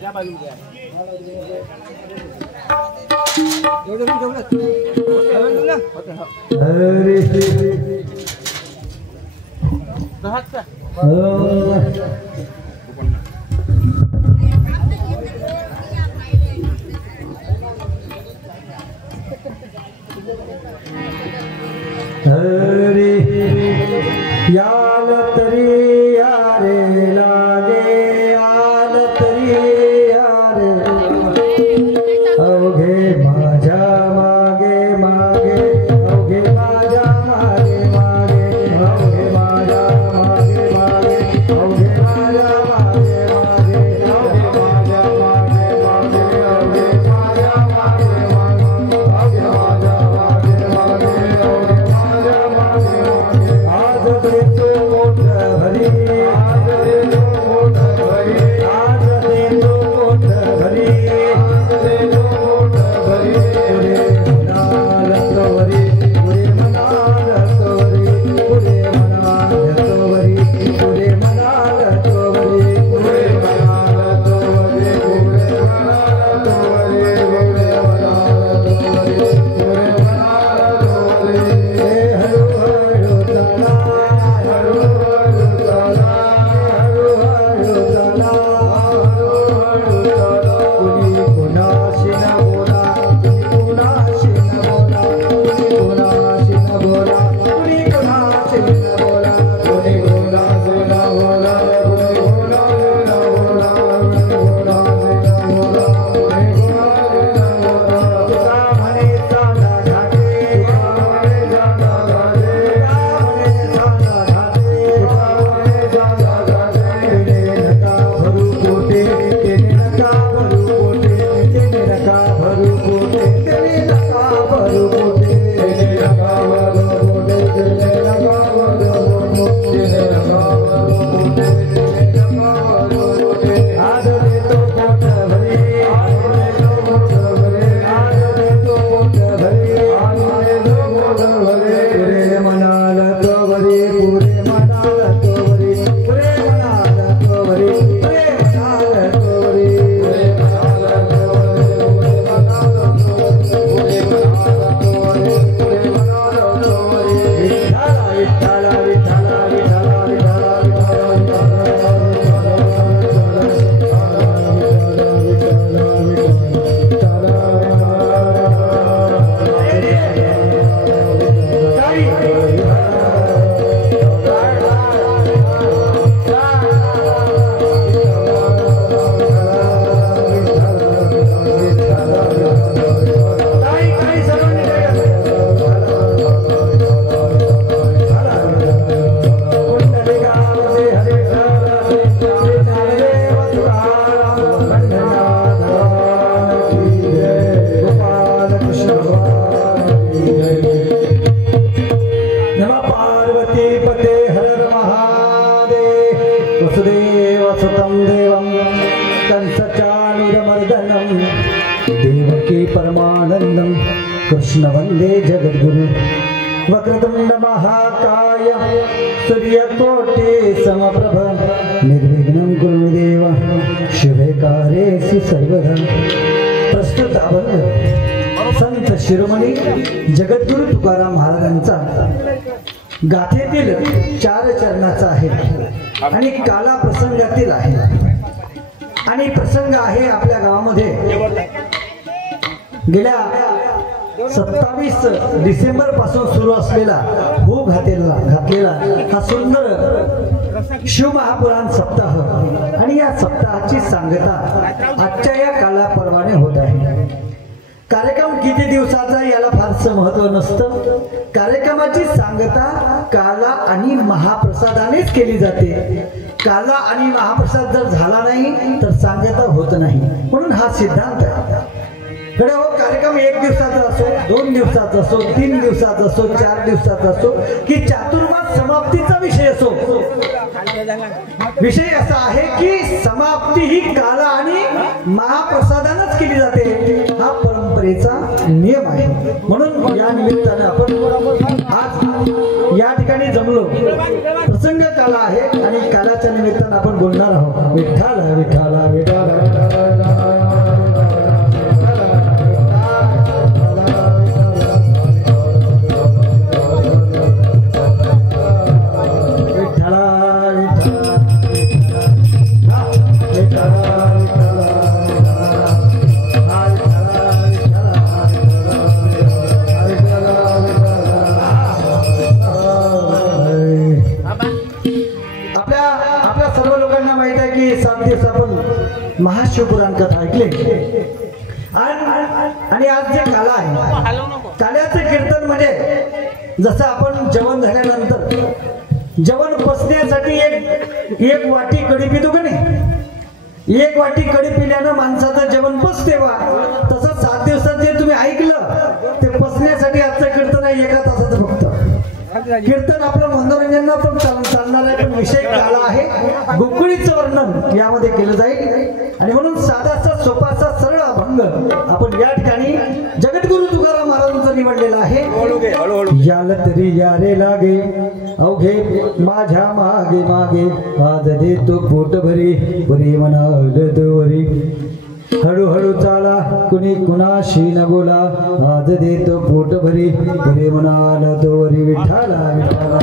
त्या बाजूला घ्या. हरे याल तरी यारे लागे याल तरी यारे अवघे माझ्या मागे मागे अवघे माझ्या मागे मागे अवघे माझ्या मागे मागे अवघे माझ्या मागे मागे अवघे माझ्या मागे मागे अवघे माझ्या मागे मागे अवघे माझ्या मागे मागे अवघे माझ्या मागे आज देतो मोठ भरी आज देतो मोठ भरी आज देतो मोठ भरी आज देतो मोठ भरी पुरे मनाल तोवरी पुरे मनाल तोवरी पुरे मनाल तोवरी पुरे मनाल तोवरी पुरे मनाल तोवरी पुरे मनाल तोवरी पुरे मनाल तोवरी पुरे मनाल तोवरी हरो हरो तना हरो हरो तना हरो हरो तना हरो हरो तना कुणी कुणाशी न बोला कुणी कुणाशी न बोला कुणी कुणाशी न बोला कुणी कुणाशी न बोला कुणी कुणाशी न बोला कुणी कुणाशी न बोला कुणी कुणाशी न बोला कुणी कुणाशी न बोला तुका म्हणे चांदा घाटे तुका म्हणे चांदा घाटे तुका म्हणे चांदा घाटे तुका म्हणे चांदा घाटे तेने नका भरू कोटे तेने नका भरू कोटे तेने नका भरू कोटे तेने नका भरू कोटे तेने नका भरू कोटे तेने नका भरू कोटे तेने नका भरू कोटे तेने नका भरू कोटे आज देतो पोट भरी आज देतो पोट भरी आज देतो पोट भरी आज देतो पोट भरी पुरे मनाल तोवरी पुरे मनाल तोवरी पुरे मनाल तोवरी पुरे मनाल तोवरी पुरे मनाल तोवरी पुरे मनाल तोवरी पुरे मनाल तोवरी पुरे मनाल तोवरी विठ्ठल विठ्ठल विठ्ठल विठ्ठल नमः पार्वती पते हर महादेव वसुदेव सुतं देवं कंसचाणूरमर्दनं देवकी परमानन्दं कृष्ण वन्दे जगद्गुरु वक्रतुण्ड महाकाय सूर्यकोटि समप्रभ निर्विघ्नं कुरु देव शुभे कार्येषु सर्वदा प्रस्तुत अभंग संत शिरोमणी जगद्गुरु तुकाराम महाराजांचा गाथेतील 4 चरणाचा आहे आणि काला प्रसंगातील आहे आणि प्रसंग आहे आपल्या गावामध्ये गेल्या 27 डिसेंबर पासून सुरू असलेला हो घातलेला हा सुंदर शिवमहापुराण सप्ताह आणि या सप्ताहाची सांगता आजच्या या काला पर्वाने होत आहे। कार्यक्रम किती दिवसाचा याला फारसं महत्व नसतं। कार्यक्रमाची सांगता काला आणि महाप्रसादानेच केली जाते। काला आणि महाप्रसाद जर झाला नाही तर सांगता होत नाही, म्हणून हा सिद्धांत आहे। कडे हो कार्यक्रम 1 दिवसाचा असो, 2 दिवसाचा असो, 3 दिवसाचा असो, 4 दिवसाचा असो की चातुर्मास समाप्तीचा विषय असो, विषय असा आहे की समाप्ती ही काला आणि महाप्रसादानच केली जाते। हा परंपरेचा नियम आहे। म्हणून या निमित्ताने आपण आज या ठिकाणी जमलो। प्रसंग काला आहे आणि कालाच्या निमित्ताने आपण बोलणार आहोत। विठ्ठल विठ्ठल विठ्ठल महाशिवपुराण कथा ऐकले आणि आज जे काला आहे काल्याचं कीर्तन म्हणजे जसं आपण जेवण झाल्यानंतर जेवण पचण्यासाठी एक वाटी कढी पितो का नाही, एक वाटी कढी पिल्यानं माणसाचं जेवण पचते वा तसं 7 दिवसात जे तुम्ही ऐकलं ते पचण्यासाठी आजचं कीर्तन आहे 1 तासाचं फक्त कीर्तन आपलं मनोरंजन पण चालणार आहे पण विषय काला आहे गोकुळीचं वर्णन यामध्ये केलं जाईल आणि म्हणून साधासा सोपाचा सरळ अभंग आपण या ठिकाणी जगद्गुरु तुकाराम महाराजांचं निवडलेलं आहे। याल तरी यारे लागे अवघे माझ्या मागे मागे आज देतो पोट भरी भरी म्हणाल दोरी हळूहळू चाला कुणी कुणाशी न बोला आज देतो पोट भरी भरी म्हणाल दोरी विठाला विठाला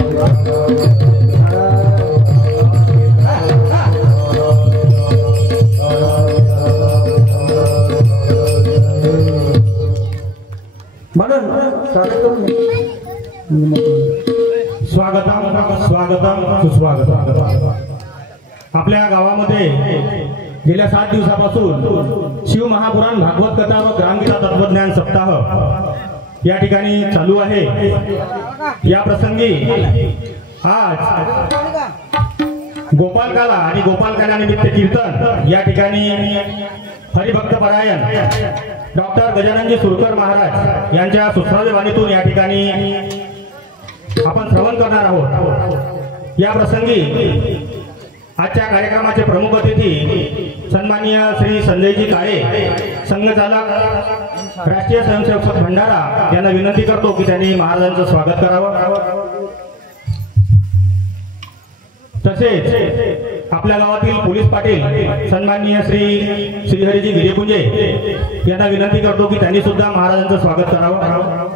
म्हणून स्वागतम स्वागतम सुस्वागतम। आपल्या गावामध्ये गेल्या 7 दिवसापासून शिव महापुराण भागवत कथा व ग्रामगीता तत्वज्ञान सप्ताह या ठिकाणी चालू आहे। या प्रसंगी आज गोपालकाला आणि गोपालकाला निमित्त कीर्तन या ठिकाणी हरिभक्त परायण डॉक्टर गजाननजी सुरकर महाराज यांच्या सुश्राव्य वाणीतून या ठिकाणी आपण श्रवण करणार आहोत। या प्रसंगी आजच्या कार्यक्रमाचे प्रमुख अतिथी सन्माननीय श्री संजयजी काळे संघचालक राष्ट्रीय स्वयंसेवक भंडारा यांना विनंती करतो की त्यांनी महाराजांचं स्वागत करावं। तसेच आपल्या गावातील पोलीस पाटील सन्माननीय श्री श्रीहरीजी गिरेपुंजे यांना विनंती करतो की त्यांनी सुद्धा महाराजांचं स्वागत करावं।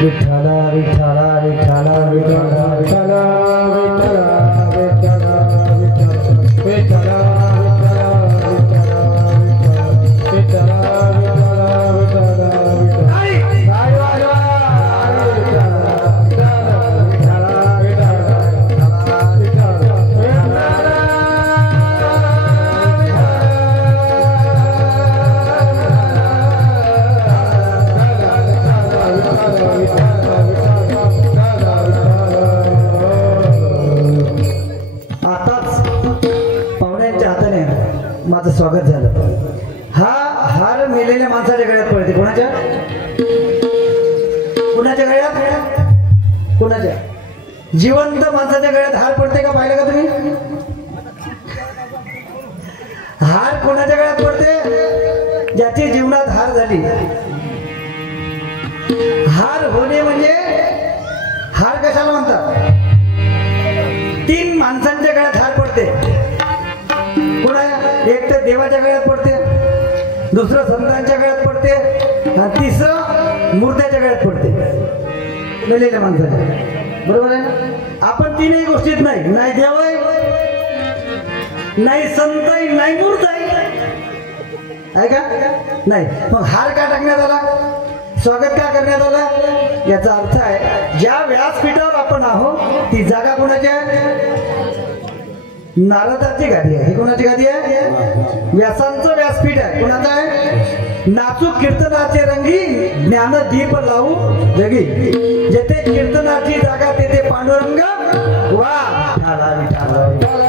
विठ्ठला विठ्ठला विठ्ठला विठ्ठला विठ्ठला विठ्ठला विठ्ठला विठ्ठला माझं स्वागत झालं। हा हार मेलेल्या माणसाच्या गळ्यात पडते कोणाच्या कुणाच्या गळ्यात कुणाच्या जिवंत माणसाच्या गळ्यात हार पडते का पाहिलं का तुम्ही हार कोणाच्या गळ्यात पडते ज्याची जीवनात हार झाली। हार होणे म्हणजे हार कशाला म्हणतात 3 माणसांच्या गळ्यात हार पडते कोणा एक तर देवाच्या गळ्यात पडते दुसरं संतांच्या गळ्यात पडते आणि तिसरं मूर्त्याच्या गळ्यात पडते मेलेल्या माणसाच्या बरोबर आहे ना। आपण 3ही गोष्टीत नाही नाही देव आहे नाही संत आहे नाही मूर्त आहे का नाही मग हार का टाकण्यात आला स्वागत का करण्यात आला याचा अर्थ आहे ज्या व्यासपीठावर आपण आहोत ती जागा कोणाची आहे नारदाची गादी आहे. ही कोणाची गादी आहे? व्यासांचं व्यासपीठ आहे. कोणाचं आहे? नाचू कीर्तनाचे रंगी ज्ञान दीप लावू जगी. जेथे कीर्तनाची जागा तेथे पांडुरंग वा विठाला विठाला विठाला.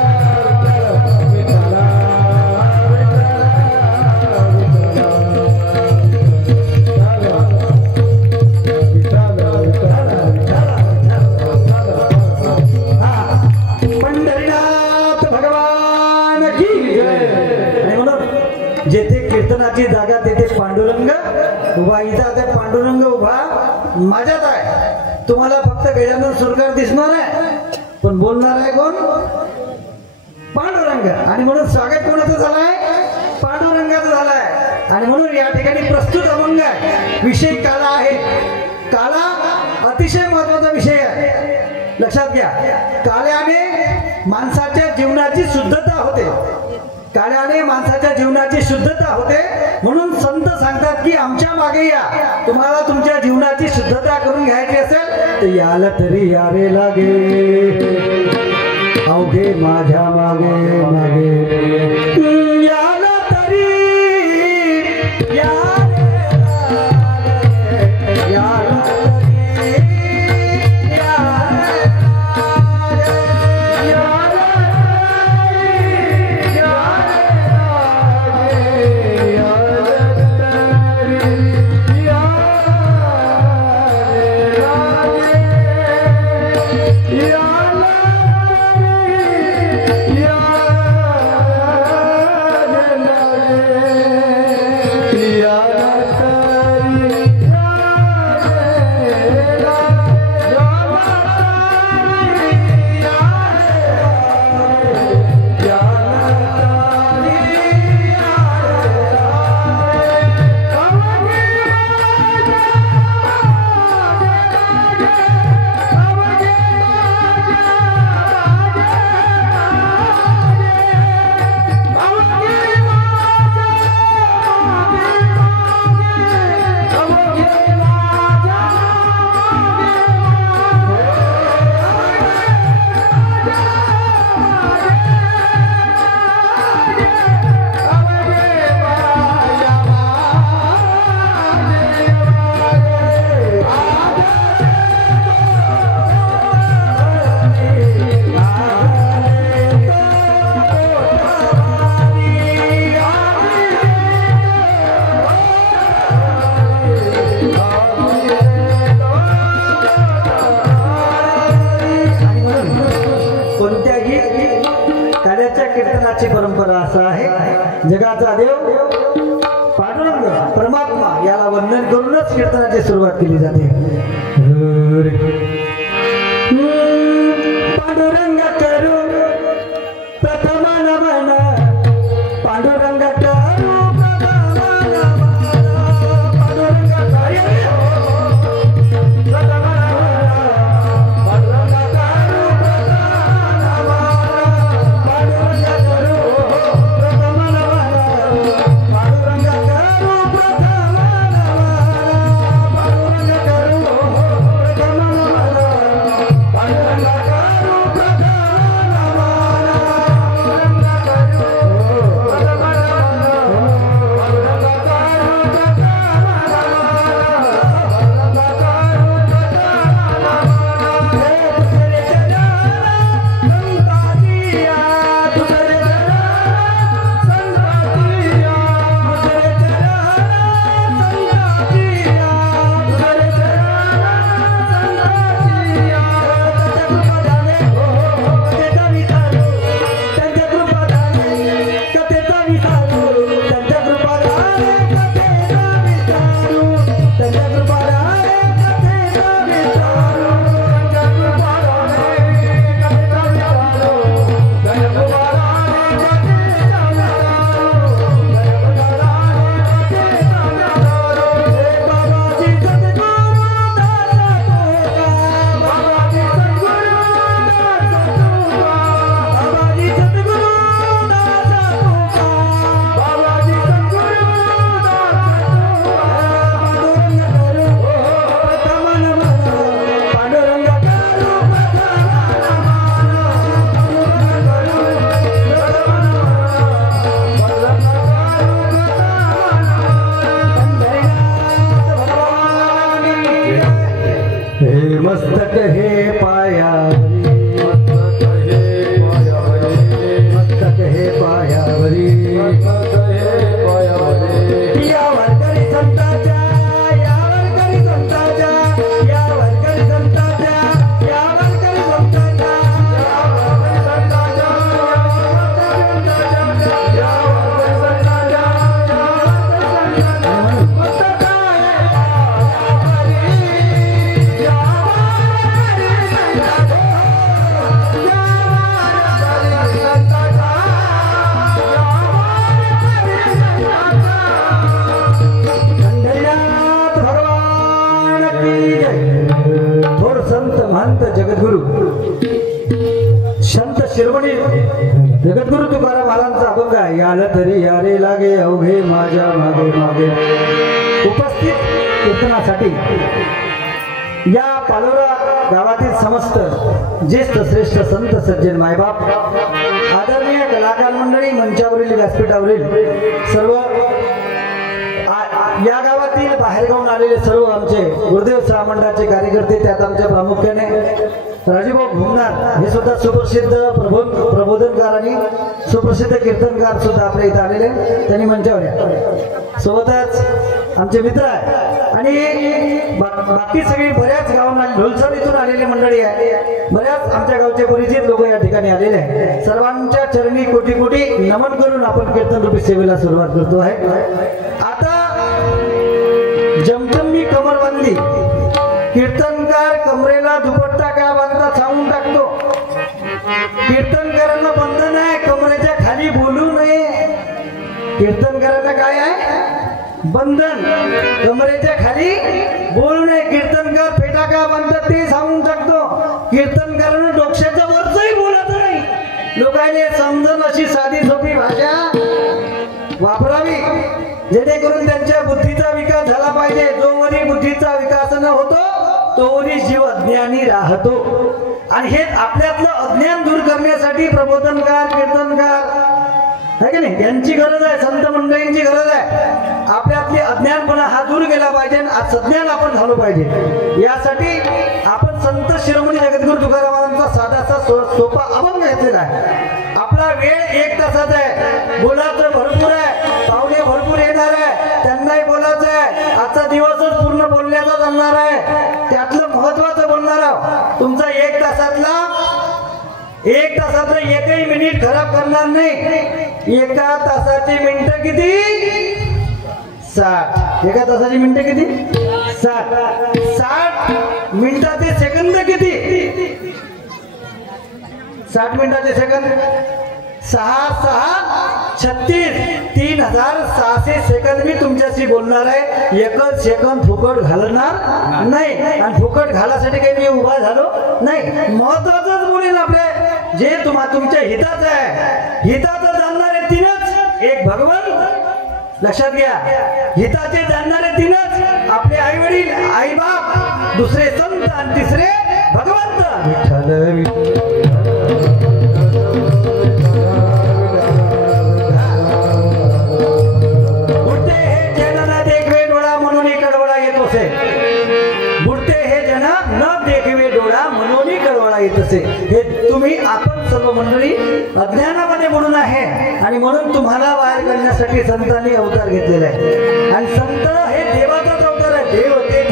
जेथे कीर्तनाची जागा तेथे पांडुरंग उभा. इथं ते पांडुरंग उभा माझ्यात आहे. तुम्हाला फक्त गजानन सुरकर दिसणार आहे, पण बोलणार आहे कोण? पांडुरंग. आणि म्हणून स्वागत कोणाचं झालंय? पांडुरंगाचं झालंय. आणि म्हणून या ठिकाणी प्रस्तुत अभंग आहे. विषय काला आहे. काला अतिशय महत्वाचा विषय आहे. लक्षात घ्या. काळ्याने माणसाच्या जीवनाची शुद्धता होते. काळ्याने माणसाच्या जीवनाची शुद्धता होते. म्हणून संत सांगतात की आमच्या मागे या. तुम्हाला तुमच्या जीवनाची शुद्धता करून घ्यायची असेल तर याला तरी यावे लागे. अवघे माझ्या मागे मागे याला तरी यावे लागे. याला परंपरा असा आहे. जगाचा देव पांडुरंग परमात्मा याला वंदन करूनच कीर्तनाची सुरुवात केली जाते. पांडुरंग करू प्रथम नमन. पांडुरंग करू मस्तक हे पायावरी मस्तक हे पायावरी या वारकरी संतांच्या या वारकरी संतांच्या या वारकरी संतांच्या या वारकरी संतांच्या महंत जगद्गुरु संत शिरोमणी जगद्गुरु तुकाराम महाराजांचा अभंग आहे. याला तरी यारे लागे अवघे माझ्या मागे मागे. उपस्थित कीर्तनासाठी या पालोरा गावातील समस्त ज्येष्ठ श्रेष्ठ संत सज्जन मायबाप, आदरणीय कलाकार मंडळी, मंचावरील व्यासपीठावरील सर्व, या गावातील बाहेरगावून आलेले सर्व आमचे गुरुदेव श्राव मंडळाचे कार्यकर्ते, त्यात आमच्या प्रामुख्याने राजीभाऊ भुमनार हे सुद्धा सुप्रसिद्ध प्रबोधनकार आणि सुप्रसिद्ध कीर्तनकार सुद्धा आपल्या इथे आलेले, त्यांनी मंचावर या. सोबतच आमचे मित्र आहे आणि बाकी सगळी बऱ्याच गावांना ढोलसर इथून आलेली मंडळी आहे. बऱ्याच आमच्या गावचे परिचित लोक या ठिकाणी आलेले आहेत. सर्वांच्या चरणी कोटी कोटी नमन करून आपण कीर्तन रूपी सेवेला सुरुवात करतो आहे. आता जमजम मी कमर बांधली. कीर्तनकार कमरेला दुपट्टा का बांधता सांगून टाकतो. कीर्तनकारांना बंधन आहे कमरेच्या खाली बोलू नये. कीर्तनकारांना काय आहे? बंधन. कमरेच्या खाली बोलू नये. कीर्तनकार फेटा का बांधतात ते सांगून टाकतो. कीर्तनकारांना डोक्याच्या वरचंही बोलत नाही. लोकांनी समजून अशी साधी सोपी भाषा वापरावी जेणेकरून त्यांच्या बुद्धीचा विकास झाला पाहिजे. जोवरी बुद्धीचा विकास न होतो तोवरी जीव अज्ञानी राहतो. आणि हे आपल्यातलं अज्ञान दूर करण्यासाठी प्रबोधनकार, कीर्तनकार आहे की नाही, यांची गरज आहे. संत मंडळींची गरज आहे. आपल्यातले अज्ञानपणा हा दूर गेला पाहिजे आणि सज्ञान आपण झालो पाहिजे. यासाठी आपण संत शिरोमणी जगद्गुरु तुकाराम महाराजांचा साधासा सोपा अभंग घेतलेला आहे. आपला वेळ 1 तासाचा आहे. बोलायचं भरपूर आहे. पाहुणे भरपूर येणार आहे. त्यांनाही बोलायचं आहे. आजचा दिवसच पूर्ण बोलण्याचा चालणार आहे. त्यातलं महत्वाचं बोलणार आहोत. तुमचा 1 तासातलं एकही मिनिट खराब करणार नाही. एका तासाची मिनिटं किती? 60. एका तासाची मिनिटं किती? 60. 60 मिनिटाचे सेकंद किती? 60 मिनिटाचे सेकंद 6 6 36 3600 सेकंद मी तुमच्याशी बोलणार आहे. एकच सेकंद फुकट घालणार नाही. आणि फुकट घालासाठी काही मी उभा झालो नाही. महत्वाचंच बोलेल आपले जे तुमच्या हिताचं आहे. हिताचं जाणणारे तीनच. एक भगवान, लक्षात घ्या. हिताचे जाणणारे तीनच. आपले आई वडील, आई बाप, दुसरे संत आणि तिसरे भगवंत. बुडते हे जन न देखवे डोळा म्हणून कडवळा येत असे. बुडते हे जन न देखवे डोळा म्हणून कडवळा येत असे. हे तुम्ही आपण सर्व मंडळी अज्ञानामध्ये बुडून आहे आणि म्हणून तुम्हाला बाहेर काढण्यासाठी संतांनी अवतार घेतलेला आहे. आणि संत हे देवाचाच अवतार आहे. देव ते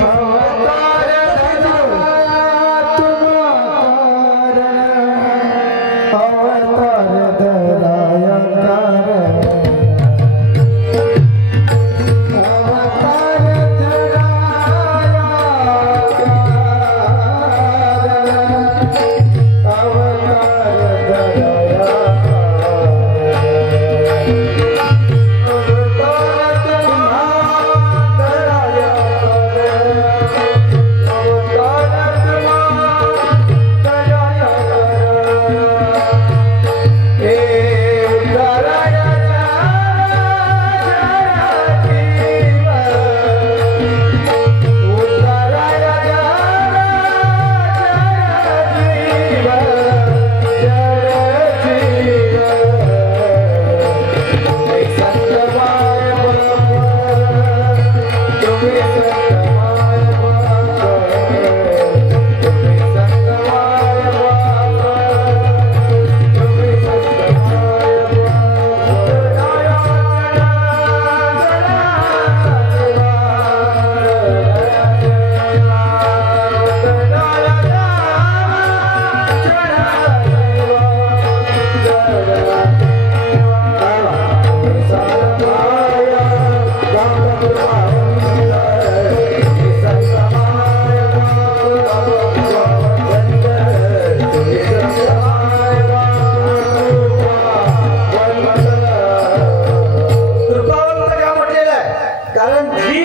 कारण जी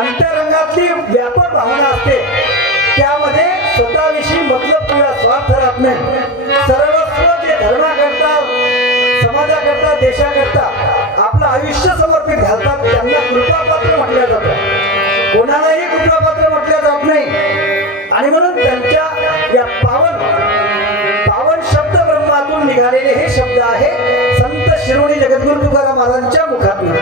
अंतरंगातली व्यापक भावना असते त्यामध्ये स्वतःविषयी मतलब किंवा स्वार्थ राहत नाही. सर्वस्व जे धर्माकरता, समाजाकरता, देशाकरता आपलं आयुष्य समर्पित घालतात त्यांना कृपापात्र म्हटलं जातं. कोणालाही कृपापात्र म्हटलं जात नाही. आणि म्हणून त्यांच्या या पावन शब्द ब्रह्मातून निघालेले हे शब्द आहे संत शिरोडी जगद्गुरु तुकाराम महाराजांच्या मुखातून.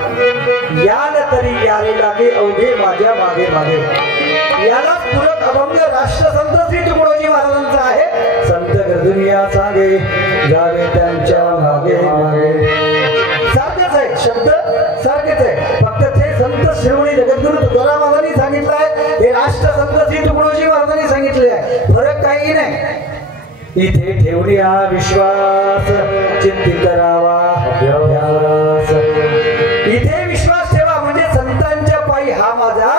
याल तरी याले लागे अवघे माझ्या मागे मागे. याला पूरक अभंग राष्ट्रसंत श्री तुकडोजी महाराजांचा आहे. संत गर्दुनिया सांगे जावे त्यांच्या मागे मागे. सारखेच आहे, शब्द सारखेच आहे, फक्त ते संत शिरोडी जगद्गुरु तुकाराम महाराजांनी सांगितलं आहे, हे राष्ट्रसंत श्री तुकडोजी महाराजांनी सांगितले आहे. फरक काही नाही. इथे ठेवूया विश्वास चिंतित करावा अभ्यास. इथे विश्वास ठेवा म्हणजे संतांच्या पायी हा माझा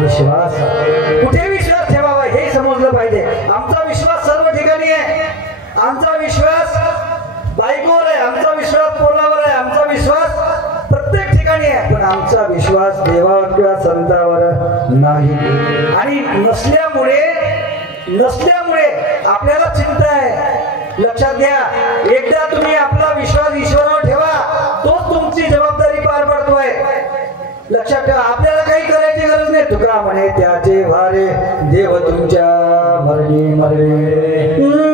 विश्वास. कुठे विश्वास ठेवावा हे समजलं पाहिजे. आमचा विश्वास सर्व ठिकाणी आहे. आमचा विश्वास बायकोवर आहे, आमचा विश्वास पोरावर आहे, आमचा विश्वास प्रत्येक ठिकाणी आहे. पण आमचा विश्वास देवावर किंवा संतावर नाही. आणि नसल्यामुळे आपल्याला चिंता आहे. लक्षात घ्या, एकदा तुम्ही आपला विश्वास ईश्वरावर ठेवा तोच तुमची जबाबदारी पार पडतोय. लक्षात ठेवा, आपल्याला काही करायची गरज नाही. तुका म्हणे त्याचे वारे देव तुमच्या मरणी मरणे.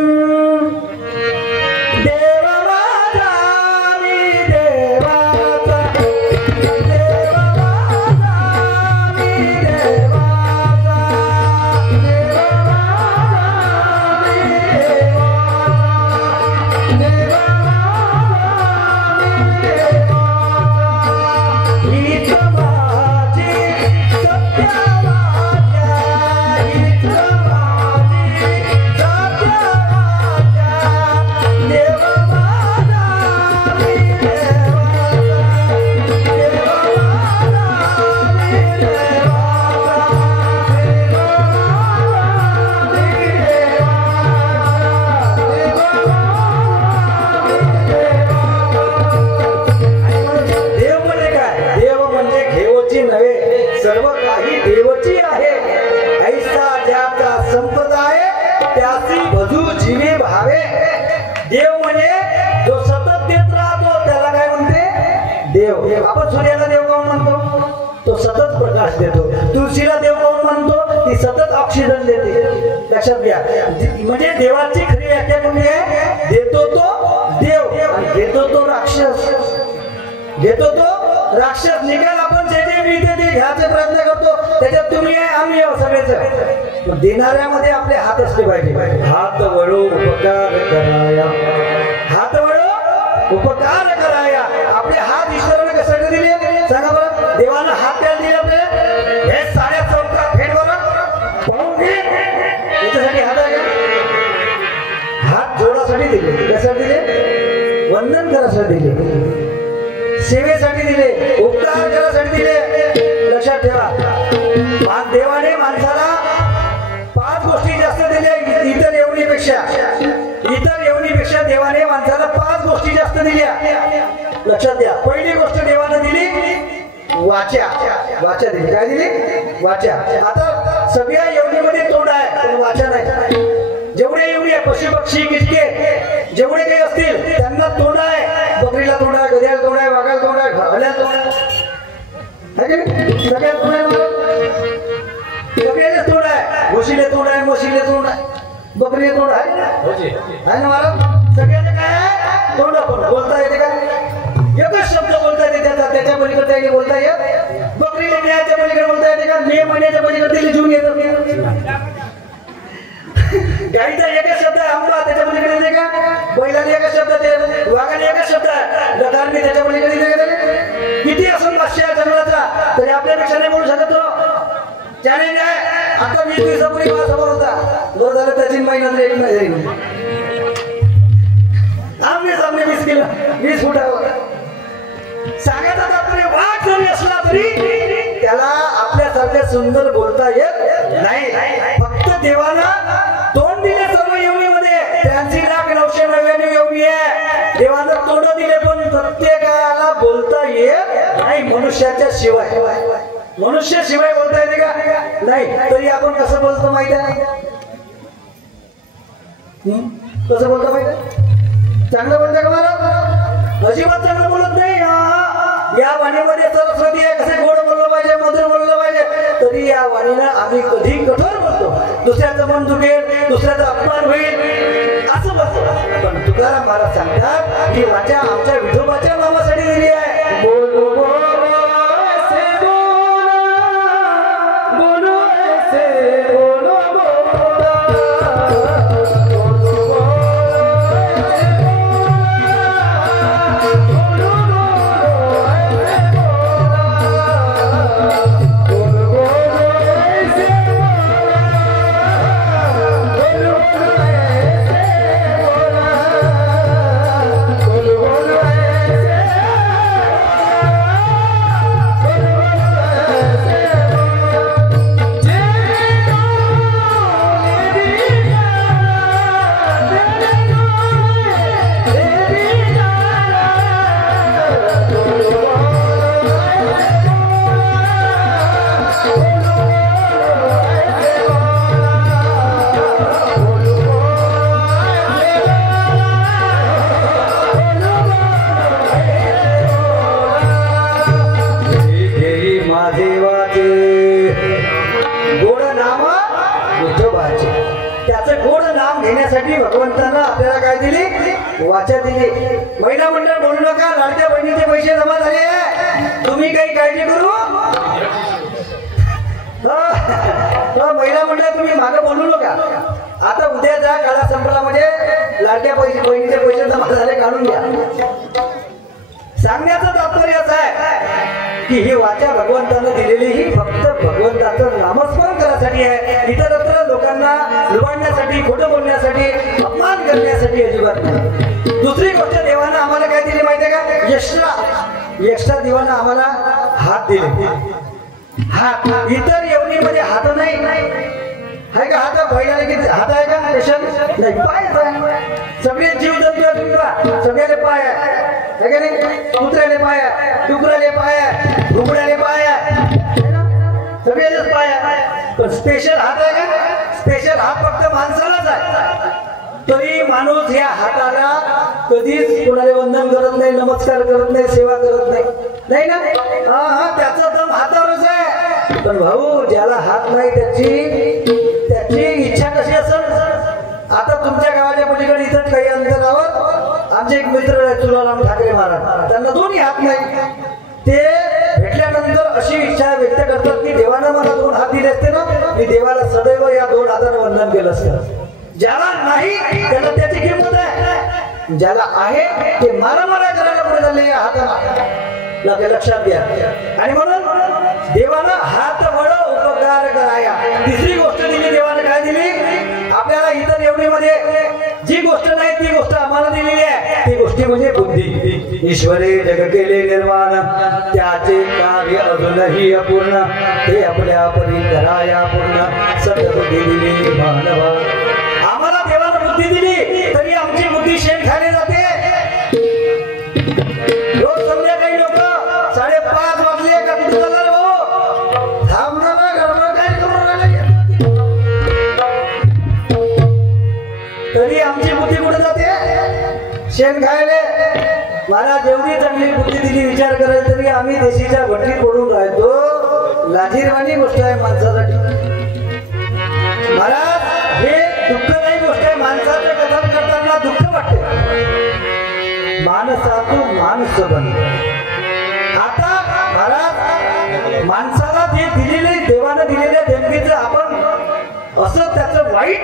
सर्व काही देवची आहे. ऐसा ज्याचा संप्रदाय त्याची भजू जीवे भावे. देव म्हणजे जो सतत देत राहतो त्याला काय म्हणते देव. आपण सूर्याला देव काऊन म्हणतो? तो सतत प्रकाश देतो. तुळशीला देव काऊन म्हणतो? ती सतत ऑक्सिजन देते. लक्षात घ्या, म्हणजे देवाची खरी व्याख्या कोणती आहे? देतो तो देव आणि घेतो तो राक्षस. घेतो तो राक्षस. निघाल आपण जे जे मिळते ते घ्यायचा प्रयत्न करतो, त्याच्यात तुम्ही आहे आम्ही सगळेच. देणाऱ्यामध्ये आपले हात असले पाहिजे. हात वळो उपकार कराया, हात वळो उपकार कराया. आपले हात ईश्वराने कशासाठी दिले सांगा बरं? देवानं हात द्यायला दिले आपले हे साड्या चौका फेड बरं पाहून घे. याच्यासाठी हात आहे का? हात जोडासाठी दिले. कशासाठी दिले? वंदन करासाठी दिले, सेवेसाठी दिले, उपकार करासाठी दिले. लक्षात ठेवा, देवाने माणसाला 5 गोष्टी जास्त दिल्या इतर येवणीपेक्षा देवाने माणसाला 5 गोष्टी जास्त दिल्या. लक्षात द्या, पहिली गोष्ट देवाने दिली वाचा. वाचा दिली. काय दिली? वाचा. आता सगळ्या येवणीमध्ये तोंड आहे पण वाचा नाही. जेवढे येवणी आहे पशु पक्षी किटके जेवढे काही असतील त्यांना तोंड आहे. बकरीला तोंड आहे, गध्याला तोंड आहे, वाघाला तोंड आहे, हल्याला तोंड आहे, सगळ्यात तोंड आहे. सगळ्याला तोंड आहे. म्हशीले तोंड आहे, म्हशीले तोंड आहे, बकरीले तोंड आहे ना महाराज. सगळ्याला काय आहे? तोंड. पण बोलता येते का? एकच शब्द बोलता येते त्याच्या पलीकडे बोलता येत. बकरीला न्यायाच्या पलीकडे बोलता येते का? मे महिन्याच्या पलीकडे जीवन येतं. गाईचा एकच शब्द आहे आंबा, त्याच्या पलीकडे येते का? बैलाने एकच शब्द आहे, वाघाने एकच शब्द आहे, गधारने त्याच्या पलीकडे येते. किती असून भाष्य जन्माचा तरी आपल्यापेक्षा नाही बोलू शकत तो. चॅलेंज आहे. आता 20 दिवसापूर्वी माझ्यासमोर होता. बरं झालं त्याची महिन्यात एक नाही जाईल. आमने मिस केलं 20 फुटावर. सांगायचा तात्पर्य वाघ जरी असला तरी त्याला आपल्यासारख्या सुंदर बोलता येत नाही. फक्त देवाला तोंड दिले सर्व येवणीमध्ये 83,999 येवणी आहे. देवाला तोंड दिले पण प्रत्येकाला बोलता येत नाही. मनुष्य मनुष्याच्या शिवाय मनुष्य शिवाय बोलता येते का नाही तरी आपण कसं बोलतो माहिती आहे कसं बोलतो माहिती आहे चांगलं बोलतो का मला अजिबात चांगलं बोलत नाही या वाणीमध्ये सरस्वती आहे कसे गोड बोललं पाहिजे मधुर बोललं पाहिजे तरी या वाणीनं आम्ही कधी कठोर बोलतो दुसऱ्याचं मन दुखेल दुसऱ्याचा अपमान होईल असं बोलतो पण तुकाराम महाराज सांगतात की वाचा आमच्या विठोबाच्या नावासाठी दिली आहे बोलो बोलो ऐसे बोलो बोलो ऐसे बोलो भगवंतानं आपल्याला काय दिली वाचा दिली महिला मंडळ बोलू नका लाडक्या बहिणीचे पैसे जमा झाले तुम्ही काही काळजी करू महिला मंडळ तुम्ही मागं बोलू नका आता उद्या जा काळा संपला म्हणजे लाडक्या बहिणीचे पैसे जमा झाले काढून घ्या सांगण्याचं तात्पर्य असं आहे की ही वाचा भगवंतानं दिलेली ही फक्त भगवंताचं नामस्मरण करण्यासाठी आहे इतरत्र लोकांना लुबाडण्यासाठी खोटं बोलण्यासाठी अपमान करण्यासाठी अजिबात नाही दुसरी गोष्ट देवानं आम्हाला काय दिली माहितीये का एक्स्ट्रा देवानं आम्हाला हात दिले हात इतर योनीमध्ये हात नाही आहे का हात बैलाला किती हात आहे का नाही पाय सगळे जीव जंतू सगळ्याले पाय आहे नाही कुत्र्याले पाय आहे डुकराले पाय आहे घुबड्याले पाय आहे सगळेच पाय आहे पण स्पेशल हात आहे का स्पेशल हात फक्त माणसालाच आहे तरी माणूस ह्या हाताला कधीच कोणाला वंदन करत नाही नमस्कार करत नाही सेवा करत नाही ना त्याचा दम हातावरच आहे पण भाऊ ज्याला हात नाही त्याची इच्छा कशी असेल आता तुमच्या गावाच्या पलीकडे इथं काही अंतरावर आमचे एक मित्र आहे तुलाराम ठाकरे महाराज त्यांना दोन्ही हात नाही ते भेटल्यानंतर अशी इच्छा व्यक्त करतात की देवानं मला 2 हात दिले असते ना मी देवाला सदैव या 2 हाताने वंदन केलं असतं ज्याला नाही त्याला त्याची किंमत आहे ज्याला आहे ते मारामारा करायला पुढे झाले या हाताला लक्षात घ्या आणि म्हणून देवानं हात वळ उपकार कराया तिसरी गोष्ट दिली देवानं काय दिली आपल्याला इतर एवढीमध्ये जी गोष्ट नाही ती गोष्ट आम्हाला दिलेली आहे ती गोष्टी म्हणजे बुद्धी ईश्वरे जग केले निर्माण त्याचे कार्य अजूनही अपूर्ण ते आपल्या परी कराया पूर्ण सद्बुद्धी दिली मानवा आम्हाला देवानं बुद्धी दिली तरी आमची बुद्धी शेण खाली जाते रोज संध्याकाळी लोक 5:30 वाजले का कुठे चालणार भाऊ थांबणार गडबड काय करून तरी आमची बुद्धी कुठे जाते शेण खायले मला जेवढी चांगली बुद्धी दिली विचार करायला तरी आम्ही देशीच्या भट्टीत पडून राहतो लाजीरवाणी गोष्ट आहे माणसासाठी मला हे दुःखदायी गोष्ट आहे माणसाचं कथन करताना दुःख वाटते माणसातून माणूस बन आता महाराज माणसाला जे दिलेले देवानं दिलेल्या देणगीचं आपण असं त्याचं वाईट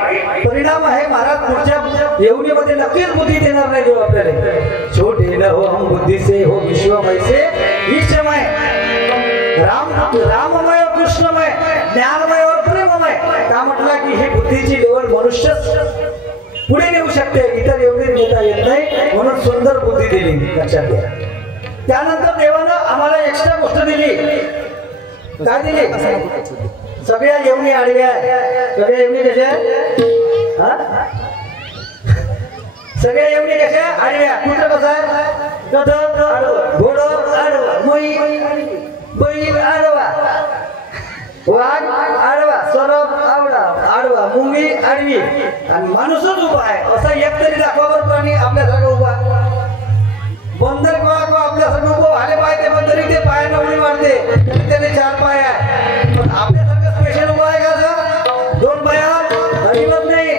परिणाम आहे महाराज पुढच्या येवणीमध्ये नक्कीच बुद्धी देणार नाही देव आपल्याला छोटे न हो हम बुद्धी से हो विश्वमय से ईशमय राममय कृष्णमय ज्ञानमय और प्रेममय का म्हटलं की ही बुद्धीची लेवल मनुष्य पुढे नेऊ शकते इतर एवढी नेता येत नाही म्हणून सुंदर बुद्धी दिली लक्षात घ्या त्यानंतर देवानं आम्हाला एक्स्ट्रा गोष्ट दिली काय दिली सगळ्या येवणी आडव्या सगळ्या येवणी कशा सगळ्या येवणी कशा आडव्या कुठं कसं आहे घोडं आडवं मोई बैल आडवा, वाघ आडवा, सरप आडवा, मुंगी आडवी आणि माणूसच उभा आहे असा एक तरी दाखवावर प्राणी आपल्यासारखं उभा. बंदर कोणा आपल्यासारखं उभं व्हायला पाहिजे पण तरी ते पायानं उडी मारते त्याने 4 पाय आहे. पण आपल्यासारखं स्पेशल उभा आहे का सर? 2 पाया अजिबात नाही.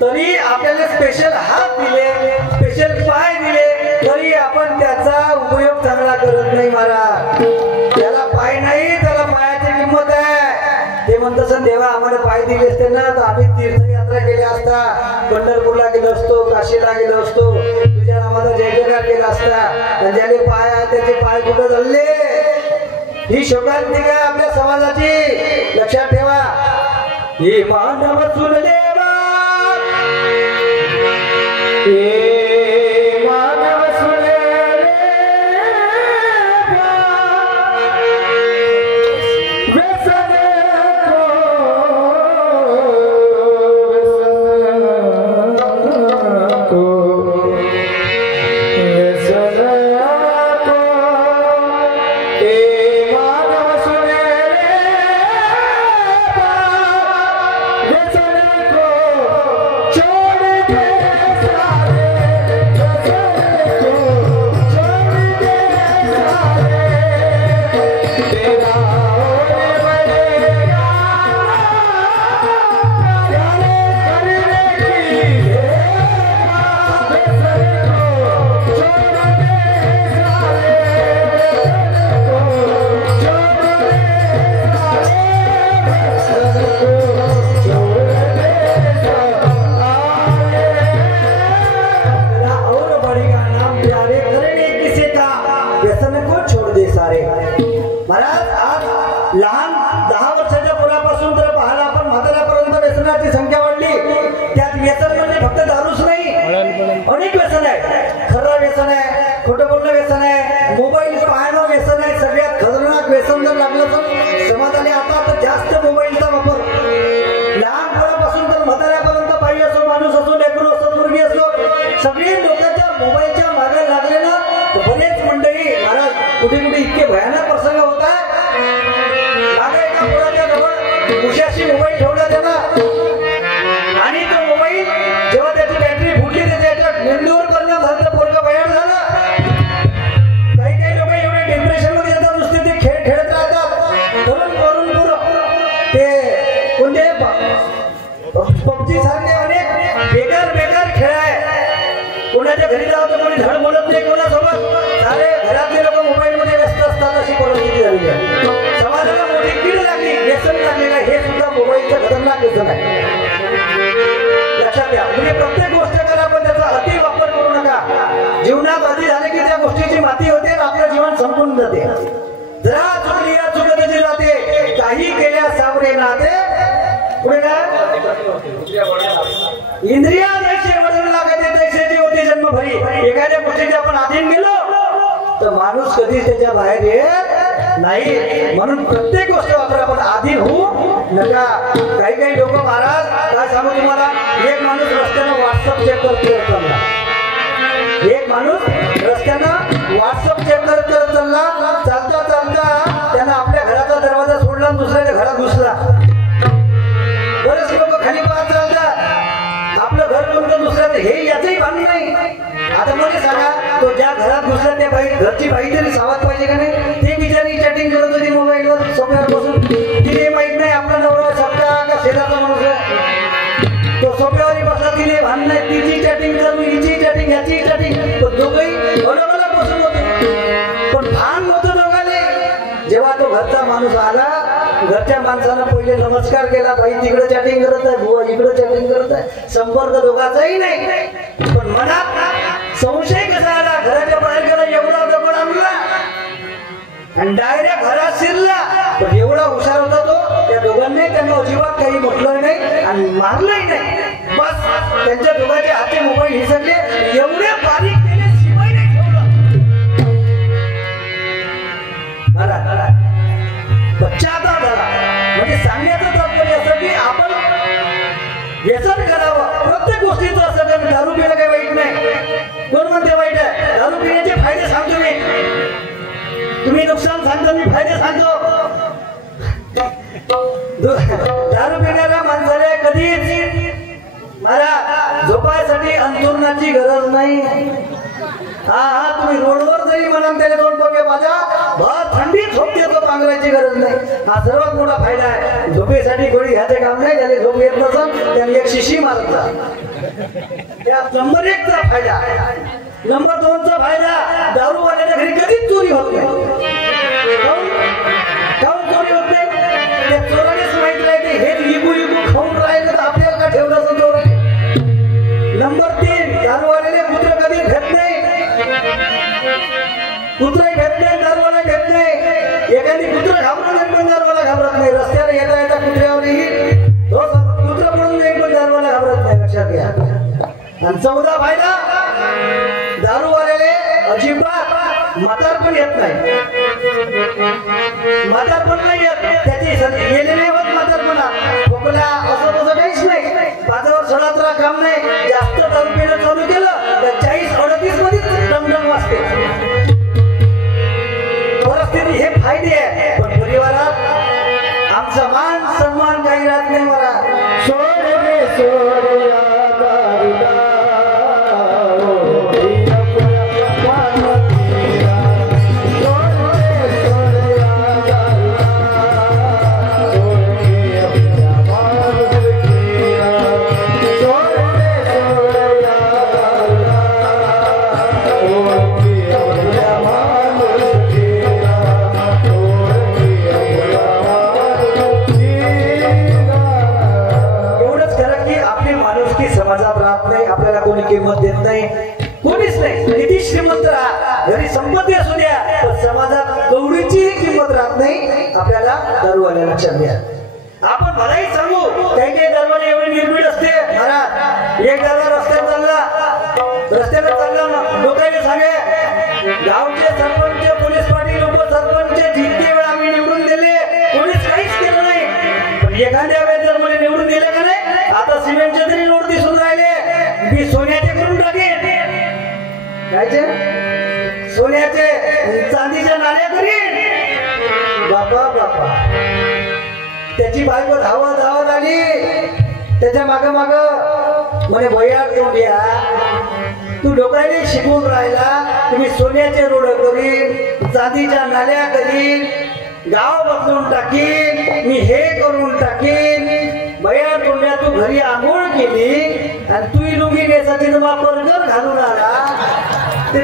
तरी आपल्याला स्पेशल हात दिले, स्पेशल पाय दिले तरी आपण त्याचा उपयोग चांगला करत नाही महाराज. त्याला पाय नाही, त्याला पायाची किंमत आहे. ते म्हणत सर देवा आम्हाला पाय दिले असते ना तर आम्ही तीर्थयात्रा केल्या असता, पंढरपूरला गेलो असतो, काशीला गेलो असतो, तुझ्या नावाचा जय जयकार केला असता. ज्याने पाय आहे त्याचे पाय कुठं झाले? ही शोकांतिका आपल्या समाजाची लक्षात ठेवा. हे मानव सुनले अनेक व्यसन आहे. खरं व्यसन आहे, खोटं बोलणं व्यसन आहे, मोबाईल पाहणं व्यसन आहे. सगळ्यात खतरनाक व्यसन जर लागलं तर समाजाने आता जास्त मोबाईलचा वापर लहानपणापासून तर म्हाताऱ्यापर्यंत बाई असो, माणूस असो, लेकरू असो, मुलगी असो, सगळे लोकांच्या मोबाईलच्या मागे लागले ना. बरेच मंडळी महाराज कुठे कुठे इतके भयानक प्रसंग होत आहे. मागे एका पोराच्या जवळ उशाशी मोबाईल ठेवला त्याला आणि तो मोबाईल जेव्हा त्याची बॅटरी फुटली मेंदूवर परिणाम झाला, पोरगा बाहेर झाला. काही लोक एवढे डिप्रेशन मध्ये येतात, नुसते ते खेळ खेळत राहतात. तरुण ते कोणते पबजी सारखे अनेक बेकार खेळ आहे. कोणाच्या घरी जावं तर कोणी धड बोलत नाही कोणासोबत. सारे घरातले लोक मोबाईल मध्ये व्यस्त असतात अशी परिस्थिती झालेली आहे. समाजाला मोठी कीड लागली, व्यसन लागलेलं आहे. हे सुद्धा मोबाईलचं खतरनाक व्यसन आहे. लक्षात घ्या. म्हणजे प्रत्येक गोष्ट करा पण त्याचा अति वापर करू नका. जीवनात अति झाले की त्या गोष्टीची माती होते, आपलं जीवन संपून जाते. जरा चुकली या चुकतीची जाते, काही केल्या सावरे नाते. पुढे काय इंद्रिया जैसे वळण लागते तैसेची होती जन्म भरी. एखाद्या गोष्टीच्या आपण अधीन गेलो तर माणूस कधीच त्याच्या बाहेर येत नाही. म्हणून प्रत्येक गोष्ट वापरा पण अधीन होऊ नका. काही लोक महाराज काय सांगू तुम्हाला, एक माणूस रस्त्यानं व्हॉट्सअप चेक करत चालला, एक माणूस रस्त्यानं व्हॉट्सअप चेक करत चालला. चालता त्यानं आपल्या घराचा दरवाजा सोडला आणि दुसऱ्याच्या घरात घुसला. बरेच लोक खाली पाहत चालतात, आपलं घर कोणतं दुसऱ्याचं हे याचंही भान नाही. आता मला सांगा, तो ज्या घरात घुसला त्या घरची बाई तरी सावध पाहिजे का नाही? ते बिचारी चॅटिंग करत होती मोबाईलवर सोप्यावर बसून. तिने माहित नाही आपला नवरा सगळा का शेजारचा माणूस आहे. तो सोप्यावरही बसला, तिने भान नाही. तिची चॅटिंग चालू, हिची चॅटिंग, याची चॅटिंग. पण दोघंही अलग बसून होते पण भान होतं दोघांनी. जेव्हा तो घरचा माणूस आला, घरच्या माणसानं पहिले नमस्कार केला. बाई तिकडे चॅटिंग करत आहे, बुवा इकडे चॅटिंग करत आहे. संपर्क दोघांचाही नाही. पण मनात संशय कसा आला, घराच्या बाहेर गेला, एवढा दगड आणला आणि डायरेक्ट घरात शिरला. पण एवढा हुशार होता तो, त्या दोघांनी त्यांना अजिबात काही म्हटलं नाही आणि मारलंही नाही. बस त्यांच्या दोघांच्या हाती मोबाईल हिसकले. एवढे बारीक केले, शिवाय नाही ठेवलं. पश्चाताप झाला. म्हणजे सांगण्याचं तात्पर्य असं की आपण व्यसन करावं प्रत्येक गोष्टीचं. असं कारण दारू पिणं काही वाईट नाही. कोण म्हणते वाईट आहे? दारू पिण्याचे फायदे सांगतो मी. तुम्ही नुकसान सांगतो मी फायदे सांगतो. दारू पिणाऱ्या माणसाला कधीच मला झोपायसाठी अंथरुणाची गरज नाही. हा तुम्ही रोडवर जरी म्हणाल त्याला दोन टोके माझ्या भर थंडीत झोप देतो, पांघरायची गरज नाही. हा सर्वात मोठा फायदा आहे. झोपेसाठी गोळी घ्यायचे काम नाही, त्याला झोप येत नसेल त्याने एक शिशी मारता. त्या नंबर 1 चा फायदा. नंबर 2 चा फायदा, दारूवाल्याच्या घरी कधीच चोरी होत नाही. काऊन चोरी होत नाही? त्या चोरानेच माहित राहते हे इगू खाऊन राहिलं तर आपल्याला का ठेवलं असं चोर. नंबर 3, दारूवाल्याने कुत्र कधी घेत नाही. कुत्र घेत नाही, दारूवाला घेत नाही. एखादी कुत्र घाबरत नाही पण दारूवाला घाबरत नाही. रस्त्याला येता येता कुत्र्यावर येईल तो कुत्र पडून जाईल पण दारूवाला घाबरत नाही. लक्षात घ्या. आणि 14 फायदा, दारूवाल्याने अजिबात म्हातारपण येत नाही. म्हातारपण नाही येत त्याची गेले नाही होत म्हातारपणा. खोकला असं तसं काहीच नाही. पाजावर सडात्रा काम नाही. जास्त दारू पिणं चालू केलं तर 40-38 मध्येच डमडम वाजते. परिस्थिती हे फायदे आहे. पण परिवारात आमचा मान सन्मान काही राहत नाही. मला आपल्याला कोणी किंमत देत नाही, कोणीच नाही. किती श्रीमंत राहा, घरी संपत्ती असू द्या, पण समाजात कवडीची किंमत राहत नाही. आपल्याला दारूवाल्या लक्षात द्या. आपण भलाही सांगू, काही काही दारूवाले एवढे निर्भीड असते. महाराज एक दारू रस्त्यात चालला लोकांनी सांगे गावचे सरपंच, पोलीस पाटील, उपसरपंच जितके वेळा आम्ही निवडून दिले कोणीच काहीच केलं नाही. पण एखाद्या वेळेस जर मला निवडून दिले का नाही, आता सिमेंटचे तरी नोट दिसून राहिले, मी सोन्याचे करून टाकेन. कायचे? सोन्याचे, चांदीच्या नाण्या करीन. बापा बापा, त्याची बायको धावत आली. त्याच्या माग म्हणे भैया घेऊन या, तू डोक्याने शिकून राहिला. तुम्ही सोन्याचे रोड करीन, चांदीच्या नाण्या करीन, गाव बदलून टाकीन, मी हे करून टाकीन. भैया तोंड्या तू घरी आंघोळ केली आणि तू लुंगी नेसाची परकर घालून आला. ते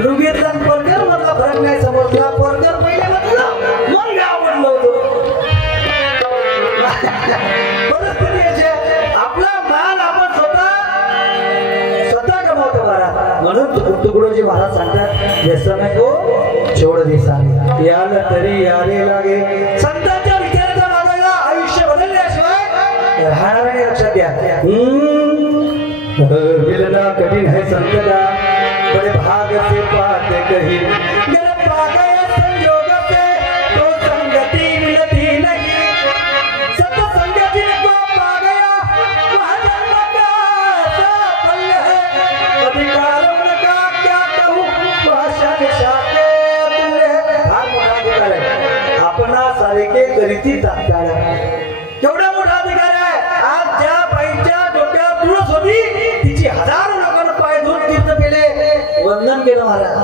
लुंगीतला परकर मधला फरक नाही समजला. परकर पहिले म्हटला मग गाव म्हटलं होतं. परिस्थिती आपला माल आपण स्वतः कमावतो महाराज. म्हणून तुकडोजी महाराज सांगतात व्यसन को छोड दिसा याला तरी यारे लागे. संतांच्या विचाराचा मागायला आयुष्य बदलल्याशिवाय राहणार नाही. लक्षात घ्या. मिलना कठिन है संतदा, बड़े भाग से पाते कहीं. संयोग से तो संगति मिलती नहीं. सत संगति को पा गया वह जन्म का साफल है. अधिकार उनका क्या कहूँ वह शहंशाह के दिल है. हा मोठा अधिकार आहे. आपणा सारखे करीती तात्काळ. केवढा मोठा अधिकार आहे. आज ज्या बाईच्या डोक्यात तुळस होती तिची हजारो लोकांना पाय धुवून तीर्थ केले, वंदन केलं महाराज.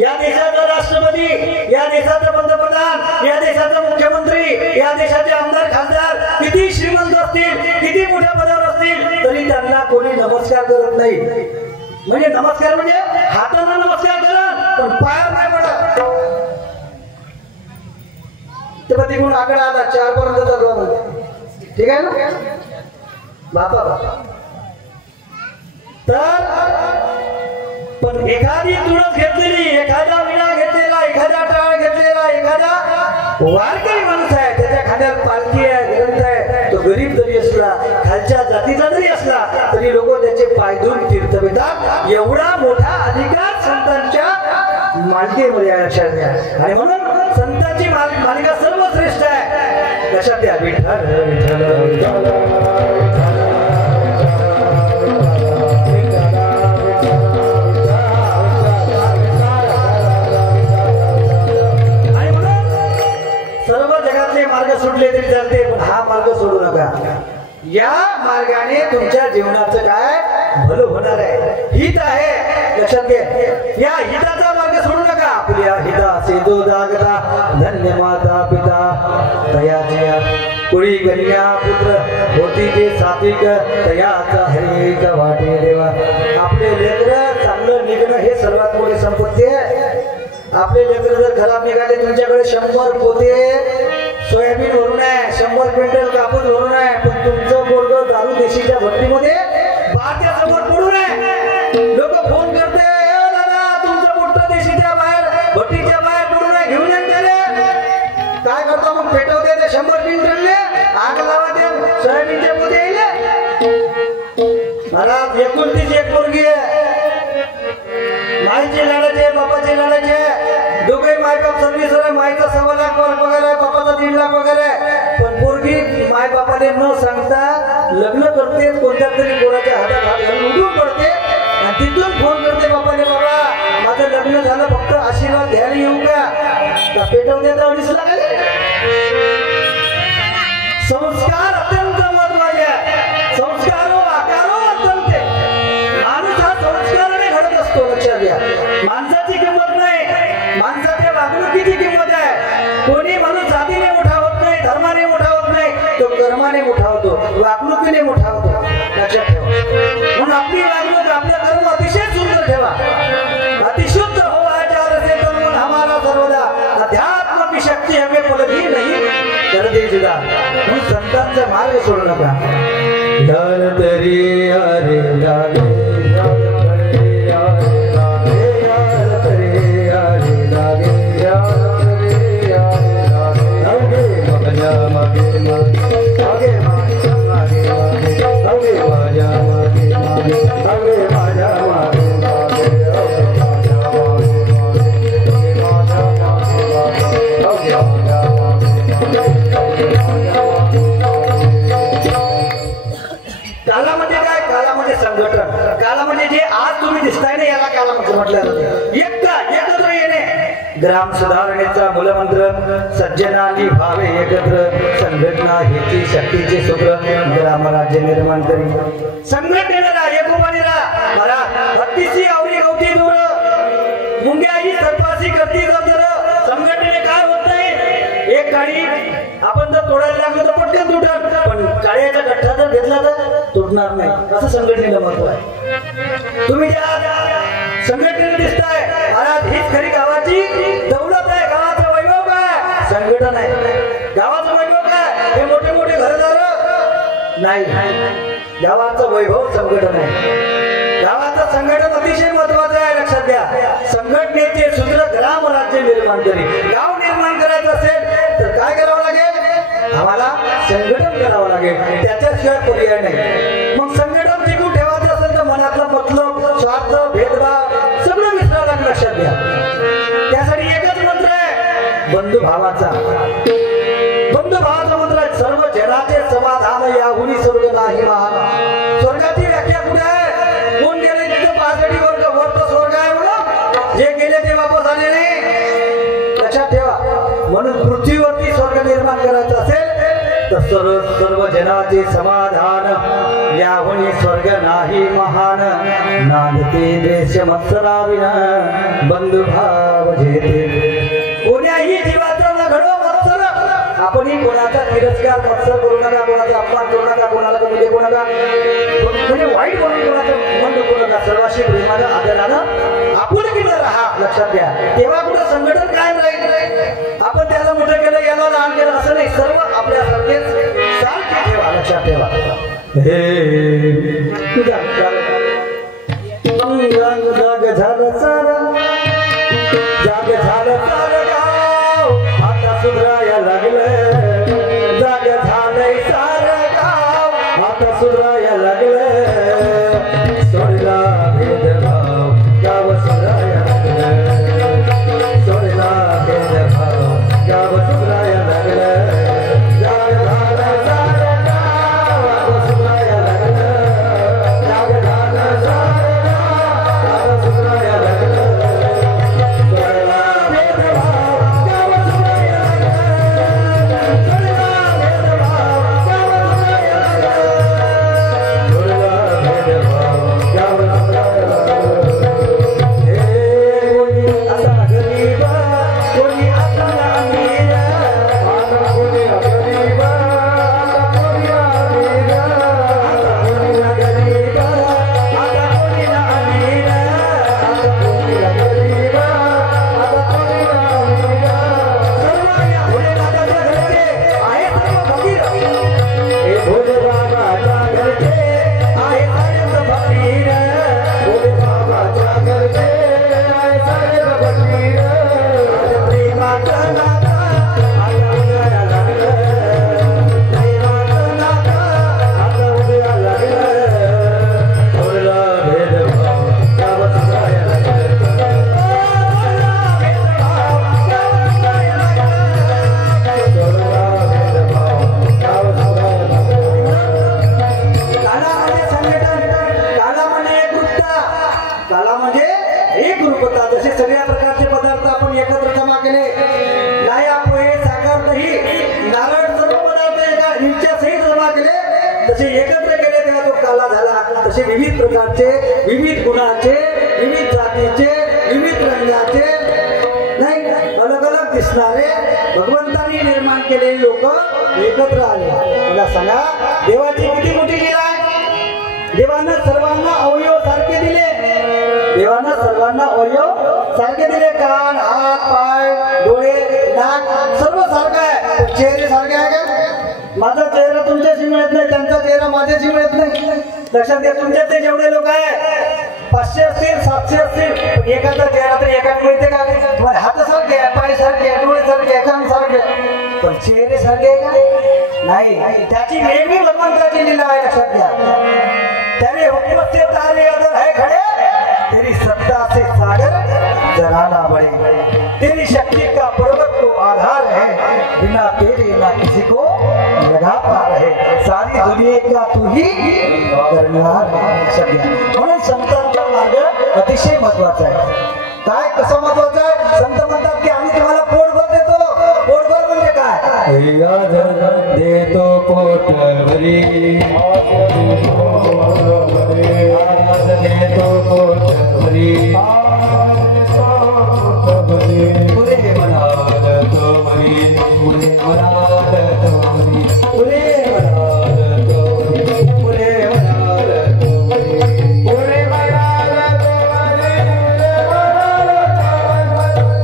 या देशाचा राष्ट्रपती, या देशाचा पंतप्रधान, या देशाचा मुख्यमंत्री, या देशाचे आमदार खासदार किती श्रीमंत असतील, किती मोठ्या पदावर असतील, तरी त्यांना कोणी नमस्कार करत नाही. म्हणजे नमस्कार म्हणजे हाताने नमस्कार करत, पण पायावर नाही पडत. ते पती गुण आकडा आला 4 पर्यंत चालू. ठीक आहे ना बापा बापा. तर पण एखादी तुळस घेतलेली, एखादा विणा घेतलेला, एखादा टाळ घेतलेला, एखादा वारकरी माणूस आहे, त्याच्या खांद्यात पालखी आहे, ग्रंथ आहे, तो गरीब जरी असला, खालच्या जातीचा जरी असला, तरी लोक त्याचे पाय धुवून तीर्थ घेतात. एवढा मोठा अधिकार संतांच्या मालिकेमध्ये लक्षात घ्या. आणि म्हणून संतांची मालिका सर्वश्रेष्ठ आहे. लक्षात घ्या. विठ्ठल विठ्ठल सुटले तरी चालते, पण हा मार्ग सोडू नका. या मार्गाने तुमच्या जीवनाचं काय भलं होणार आहे. हित आहे, लक्षात घ्या. या हिताचा मार्ग सोडू नका. आपल्या हिताचे जो जागता धन्य माता पिता तयाच्या कुळी कन्या पुत्र होती ते सात्विक तयाचा हरिक वाटे देवा. आपले लेकर चांगलं निघणं हे सर्वात मोठी संपत्ती आहे. आपले लेकर जर खराब निघाले, तुमच्याकडे 100 पोते सोयाबीन भरून आहे, 100 क्विंटल कापूस भरून आहे, पण तुमचं पोरग दारू देशीच्या भट्टीमध्ये बारच्या समोर पडून आहे. लोक फोन करते, दादा तुमचं मोठं देशीच्या बाहेर भट्टीच्या बाहेर पडून आहे, घेऊन येते. काय करतो मग? पेटवते ते 100 क्विंटलने, आग लावा ते सोयाबीनचे पोते येईल. मला 29 एक पोरगी आहे. माईचे लाडाचे, बापाचे लाडाचे, दोघे मायबाप सर्व्हिस आहे. माईचा 1.25 लाख पगार आहे, बापाचा 1.5 लाख पगार आहे. पण पोरगी माय बापाने न सांगता लग्न करते, कोणत्या तरी पोराच्या हातात हात घालून उठून पडते आणि तिथून फोन करते बापाने, बाबा माझं लग्न झालं, फक्त आशीर्वाद घ्यायला येऊ का? पेटवते 2.5 लाख. संस्कार अत्यंत महत्वाचे आहे. संस्कारो आकारो अत्यंत. माणूस हा संस्काराने घडत असतो, लक्षात घ्या. माणसाची किंमत नाही, माणसाच्या वागणुकीची किंमत आहे. कोणी माणूस जातीने मोठा होत नाही, धर्माने मोठा होत नाही, तो कर्माने मोठा होतो, वागणुकीने मोठा होतो. लक्षात ठेवा. म्हणून आपली वागणूक, आपला कर्म अतिशय सुंदर ठेवा. अतिशुद्ध हो आचार से तन मन हमारा सर्वदा, अध्यात्म की शक्ती हमें पलटी नहीं कर दे जुदा. म्हणून संतांचा मार्ग सोडू नका. धन तरी अरे लागे कालामध्ये काय? कालामध्ये संघटन. कालामध्ये जे आज तुम्ही दिसताय ना, याला कालामध्ये म्हटलं जातं. एकत्र येणे. ग्राम सुधारणेचा मूलमंत्र सज्जनांनी भावे एकत्र, संघटना हेची शक्तीचे सूत्र, ग्रामराज्य निर्माण करी. संघटनेला राहा, एकोपाने राहा. मला हत्तीची आवडी गवती दूर, मुंग्याही सर्पाची करती जर. संघटनेने काय होत नाही, एक काळी आपण जर तोडायला लागलो तर पटकन तुटत, पण काळ्याचा गठ्ठा जर घेतला तर तुटणार नाही. असं संघटनेला महत्व आहे. तुम्ही ज्या संघटनेला दिसताय, महाराज हीच खरी गावाची दौलत आहे. गावाचं वैभव काय? संघटन आहे. गावाचं वैभव काय? हे मोठे मोठे घरदार नाही. गावाचं वैभव संघटन आहे. गावाचं संघटन अतिशय महत्वाचं आहे, लक्षात द्या. संघटनेचे सूत्र ग्राम राज्य निर्माण करी. गाव निर्माण करायचं असेल तर काय करावं लागेल? आम्हाला संघटन करावं लागेल. त्याच्याशिवाय पर्याय नाही. मग संघटन टिकून ठेवायचं असेल तर मनातलं मतलब, स्वार्थ, भेदभाव सगळं विसरावं लागेल, लक्षात घ्या. त्यासाठी एकच मंत्र आहे, बंधुभावाचा. बंधुभावाचा मंत्र आहे, सर्व जनाचे समाधान याहुनी स्वर्ग नाही महान. स्वर्गाची व्याख्या कुठे आहे? कोण गेले तिथं 65 वर्ग स्वर्ग आहे म्हणून, जे गेले ते वापस आले नाही. लक्षात ठेवा. म्हणून पृथ्वीवरती स्वर्ग निर्माण करायचं असेल तर सर्व जनाचे समाधान याहुनी स्वर्ग नाही महान. नांदते देश मत्सराविना बंधुभाव जेते. कोण्याही जीवाचा न घडो मत्सर. आपणही कोणाचा तिरस्कार, मत्सर करू नका, कोणाचा अपमान करू नका, कोणाला म्हणजे कोणाला म्हणजे वाईट म्हणून कोणाचं मन नको नका. सर्वाशी प्रेमानं आदरानं आपण केलं राहा, लक्षात घ्या. तेव्हा कुठं संघटन कायम राहील. आपण त्याला मोठं केलं, याला लहान केलं असं नाही. सर्व आपल्या सारखेच सारखे ठेवा, लक्षात ठेवा. हे तुझा जाग झालं सारा, जाग झालं सारं गाव आता सुधराया लागलं. जाग झालंय सारं गाव आता सुधराया लागलं. सोडला भेदभाव गाव सुधराया लागलं. सोडला भेदभाव गाव सुधराया लागलं. जाग झालं सारं गाव आता सुधराया लागलं. जाग असे विविध प्रकारचे, विविध गुणाचे, विविध जातीचे, विविध रंगाचे, नाही अलग अलग दिसणारे भगवंतांनी निर्माण केलेले लोक एकत्र आले. मला सांगा, देवाची किती मोठी लीला आहे. देवानं सर्वांना अवयव सारखे दिले. देवानं सर्वांना अवयव सारखे दिले. कान, हात, पाय, डोळे, नाक सर्व सारखं आहे. चेहरे सारखे आहे का? माझा चेहरा तुमच्याशी मिळत नाही, त्यांचा चेहरा माझ्याशी मिळत नाही. लक्षात घ्या, तुमच्यातले जेवढे लोक आहे 500 असतील, 700 असतील, एकाचा चेहरा तर एकाच मिळते का? हात सारखे, पाय सारखे, डोळे सारखे, कान सारखे, पण चेहरे सारखे आहे का? नाही. त्याची वेगळी भगवंताची लीला आहे. लक्षात घ्या, त्याने हुक्म से तारे अदर है खड़े, तेरी सत्ता से सागर जराना बड़े, तेरी शक्ति का पर्वत को आधार है, बिना तेरे ना किसी को लगा पा रहे, सारी दुनिया का तू ही करणार. म्हणून संतांचा मार्ग अतिशय महत्वाचा आहे. काय कसं महत्वाचं आहे? संत म्हणतात की आम्ही तुम्हाला पोटभर देतो. पोटभर म्हणजे काय? देतो पोटभरी, देतो पोटभरी, पुरे मनात तोमरी, पुरे मनात तोमरी, पुरे मनात तोमरी, पुरे मनात तोमरी, पुरे मनात तोमरी,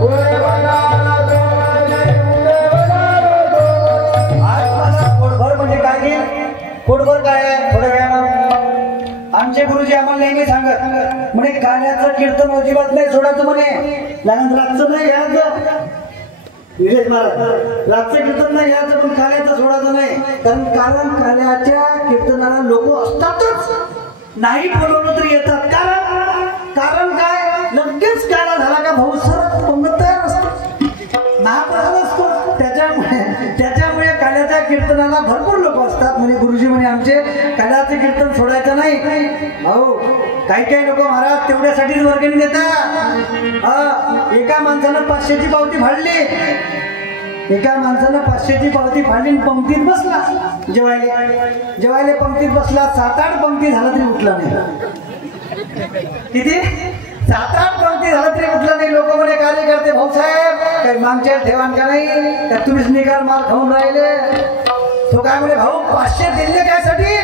पुरे मनात तोमरी. आज मला पोटभर म्हणजे काय घेईल? पोटभर काय आहे? थोड्या वेळानं आमचे गुरुजी आम्हाला नेहमी सांगत म्हणे, काल्याचं कीर्तन अजिबात नाही सोडायचं म्हणे. लहान रातचं नाही घ्यायचं. विवेक महाराज, रातचं कीर्तन नाही घ्यायचं, पण काल्याचं सोडायचं नाही. कारण काल्याच्या कीर्तनाला लोक असतातच, नाही बोलवलं तरी येतात. कारण काय? लगेच काला झाला का भाऊ सर पंगत तयार असतो, महाप्रसाद असतो. त्याच्यामुळे काल्याच्या कीर्तनाला भरपूर लोक असतात. म्हणजे गुरुजी म्हणे आमचे काल्याचे कीर्तन सोडायचं नाही. हो, काही लोक महाराज तेवढ्यासाठीच वर्गणी देतात. एका माणसानं 500ची पावती फाडली, एका माणसानं 500ची पावती फाडली, पंक्तीत बसला जेवायला पंक्तीत बसला. 7-8 पंक्ती झाला तरी उठला नाही. किती? 7-8 पंक्ती झाला तरी उठला नाही. लोक म्हणे कार्यकर्ते, भाऊसाहेब काही मागच्या ठेवान का नाही, का तुम्हीच निकाल मार खाऊन राहिले? तो काय म्हणे, भाऊ 500 दिले कायसाठी?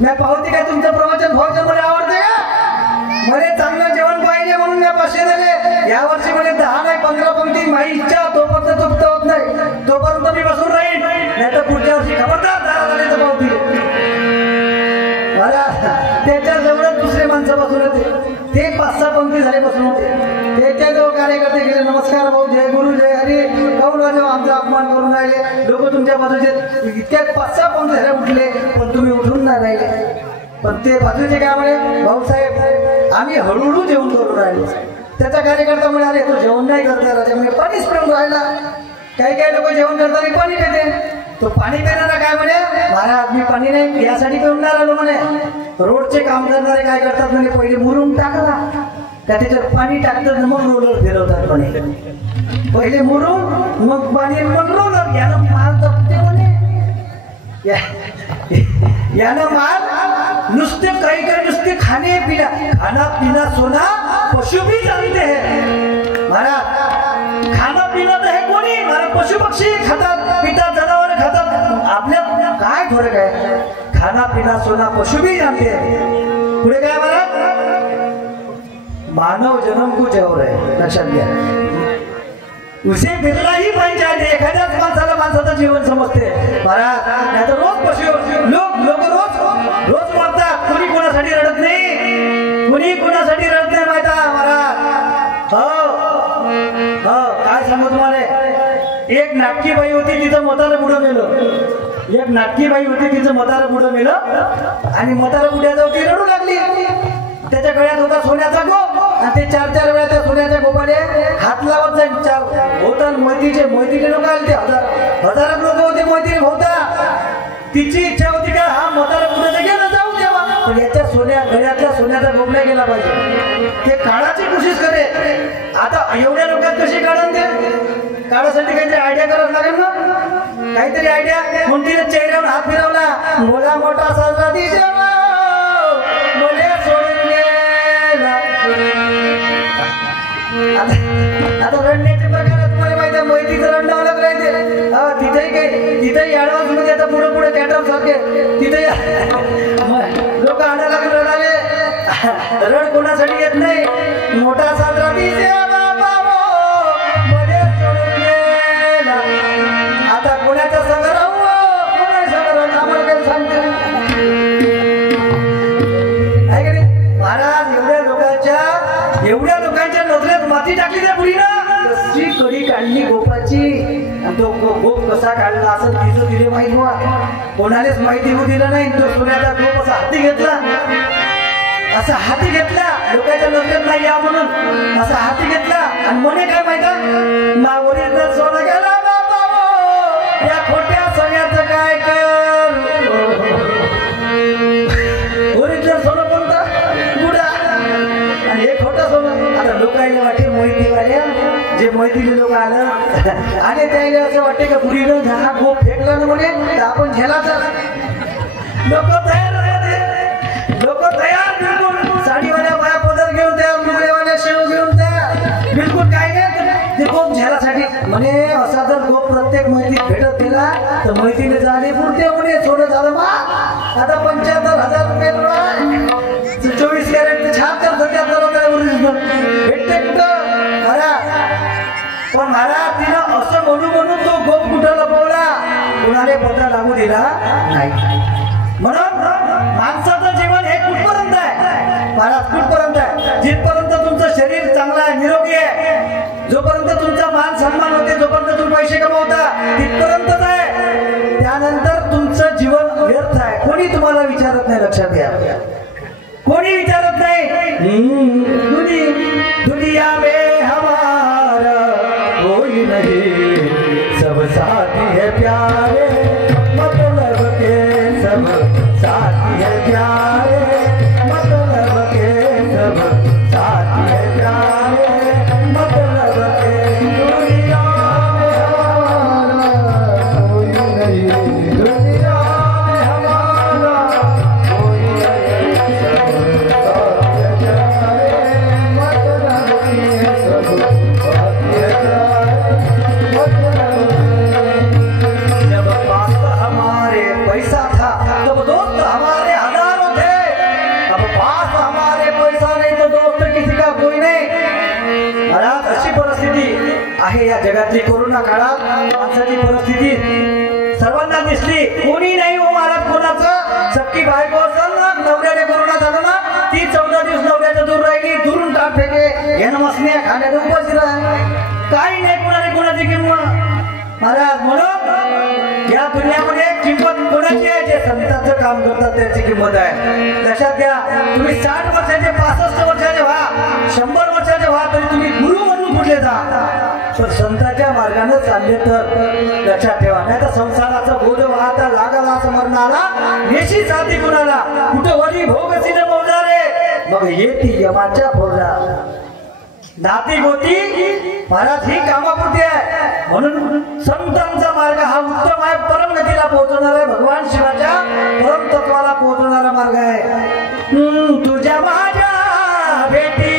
मी पावती काय तुमचं प्रवचन भाऊचं मला आवडते का? म्हणे चांगलं जेवण पाहिजे म्हणून मी 500 दिले. यावर्षी म्हणे 10 नाही 15 पंक्ती माझी इच्छा, तोपर्यंत चुकता होत नाही, तोपर्यंत मी बसून राहील. नाही तर पुढच्या वर्षी खबरदार 10 झाले तर पावती. त्याच्या जवळच दुसरे माणसं बसून होते, ते 5-6 पंक्ती झाले बसून होते. त्याच्या जवळ कार्यकर्ते गेले, नमस्कार भाऊ, जय गुरु, जय हरी, काऊन राजा आमचा अपमान करून राहिले, लोक तुमच्या बाजूचे. इतक्या 5-6 पंक्ती झाले उठले, पण तुम्ही उठून नाही राहिले. पण ते बाजूचे काय म्हणे, भाऊसाहेब आम्ही हळूहळू जेवण करून राहिलो. त्याचा कार्यकर्ता म्हणे, अरे तो जेवण नाही करता राजा, म्हणजे पाणीच पिऊन राहिला. काही लोक जेवण करताना पाणी पिते. तो पाणी पिणारा काय म्हणे, महाराज मी पाणी नाही यासाठी पिऊन नाही राहिलो म्हणे. रोडचे काम करणारे काय करतात म्हणजे पहिले मुरुम टाकला का त्याच्यात पाणी टाकतात, मग रोलर फिरवतात. पहिले मुरुम, मग पाणी, मग रोलर. यानं माल जपते म्हणे, यानं माल नुसते काही नुसते खाणे पिला, खाना पिना सोना पशु भी जानते हैं महाराज. खाना पिना तर हे कोणी, महाराज पशु पक्षी खातात, पितात, जनावर खातात. आपल्या काय फरक आहे? खाना पिना सोना पशु भी जानते हैं. पुढे काय महाराज, मानव जन्म कुछ और है. लक्षात घ्या, उसे बिरलाही पंचायत. एखाद्याच माणसाला माणसाचं जीवन समजते महाराज. नाही तर रोज पशु लोक रोज मरतात. कुणी कोणासाठी रडत नाही, कुणी कोणासाठी रडत नाही माहिती महाराज. हो, काय सांगू तुम्हाला, एक नाटकी बाई होती, तिचं म्हातारं बुडं मेलं. एक नाटकी बाई होती, तिचं म्हातारं बुडं मेलं, आणि म्हातारं बुड्याजवळ ती रडू लागली. त्याच्या गळ्यात होता सोन्याचा गोप, आणि ते 4-4 वेळा त्या सोन्याच्या गोपाने हात लावत जाईल. होता मोतीचे लोक आले, ते हजार लोक होते मोती होता. तिची इच्छा होती का हा म्हातारा कुठे गेला जाऊ देवा, पण याच्या गळ्यातल्या सोन्याचा गोप नाही गेला पाहिजे. ते काढाची कोशिश करे. आता एवढ्या लोकात कशी काढून ते काढासाठी काहीतरी आयडिया करावं लागेल ना, काहीतरी आयडिया. म्हणून तिने चेहऱ्यावर हात फिरवला, मोठा मोठा साजरा दिशा आता रडण्याचे प्रकार तुम्हाला माहिती आहे, मैत्रीचं रडणं अलग राहते. हा तिथेही काही तिथेही ऍडव्हान्स मध्ये आता पुढे पुढे थिएटर सारखे तिथे लोक आणायला रडाले. रड कोणासाठी येत नाही. मोठा साजरा दिसे बाबा मध्ये सोडून गेला. आता कोणाच्या संग राहू कोणा संग राहू आम्हाला काही सांगते आहे का नाही. महाराज एवढ्या लोकांच्या नजरेत माती टाकली त्या पुरीनं. कशी कडी काढली गोपाची. तो गोप कसा काढला असं तिचं तिने माहित व्हा. कोणालाच माहिती होऊ दिलं नाही. तो सोन्याचा गोप असा हाती घेतला लोकांच्या नजरेत नाही या म्हणून असा हाती घेतला आणि म्हणे काय माहिती मावरीचं सोनं गेला बाबा या खोट्या सोन्याचं काय कर. ओरिजिनल सोनं कोणतं बुडा आणि हे खोटं सोनं. आता लोकांना वाटे मोहितीवाल्या जे मोहितीले लोक आलं आणि त्याला असं वाटते का पुरीनं हा गोप फेकला ना म्हणे तर आपण झेलाचा. लोक तयार बिलकुल साडीवाल्या बाया पदर घेऊन तयार लुगड्यावाल्या शेव घेऊन तयार बिलकुल काय नाही ते गोप झेलासाठी म्हणे. असा जर गोप प्रत्येक मैत्रीत भेटत गेला तर मैत्रीने झाले पुरते म्हणे. सोनं झालं बा आता 75,000 रुपये 24 कॅरेट 76-77 रुपये ओरिजिनल भेटते कुठं खरा. पण महाराज तिनं असं म्हणून तो गोप कुठं लपवला कुणाला पत्ता लागू दिला नाही. म्हणून माणसाचं जीवन हे कुठपर्यंत आहे महाराज कुठपर्यंत आहे. जिथपर्यंत तुमचं शरीर चांगलं आहे निरोगी आहे जोपर्यंत तुमचा मान सन्मान होते जोपर्यंत तुम्ही पैसे कमवता तिथपर्यंतच आहे. त्यानंतर तुमचं जीवन व्यर्थ आहे. कोणी तुम्हाला विचारत नाही. लक्षात घ्या कोणी विचारत नाही. दुनिया में हमारा कोई नहीं सब साथी है प्यारे मतलब के सब साथी है प्यारे मतलब के सब साथी है प्यारे मतलब के. दुनिया में हमारा कोई नहीं दुनिया में हमारा कोई नहीं सब साथी है प्यारे मतलब के सब साथी है प्यारे मतलब. जब पास हमारे पैसा था तब दोस्त हमारे हजारों थे. अब पास हमारे पैसा नहीं तो दोस्त किसी का कोई नहीं. महाराज अशी परिस्थिती आहे या जगातली. कोरोना काळात माणसाची परिस्थिती सर्वांना दिसली. कोणी नाही हो महाराज कोणाचं. सक्की बायको असेल ना नवऱ्याने कोरोना झाला ना ती 14 दिवस नवऱ्याच्या दूर राहिली. दुरून टाक फेके घेणं मसण्या खाण्याचं उपाशी राहा. काही नाही कोणाने कोणाची किंमत महाराज. म्हणून या दुनियामध्ये किंमत कोणाची आहे जे संतांचं काम करतात त्याची किंमत आहे. लक्षात घ्या तुम्ही 60 वर्षाचे 65 वर्षाचे व्हा 100 वर्षाचे व्हा तरी तुम्ही गुरु म्हणून कुठले जा पण संतांच्या मार्गाने चालले तर लक्षात ठेवा. नाही तर संसाराचा बोध वाहता लागला असं मरणाला नेशी साथी कुणाला कुठं वरी भोगसी न मोजारे मग येती यमाच्या भोजा. नाती गोती महाराज ही कामापुरती आहे. म्हणून संतांचा मार्ग हा उत्तम आहे. परमगतीला पोहोचवणारा आहे. भगवान शिवाच्या परम तत्वाला पोहोचवणारा मार्ग आहे. तुझ्या माझ्या भेटी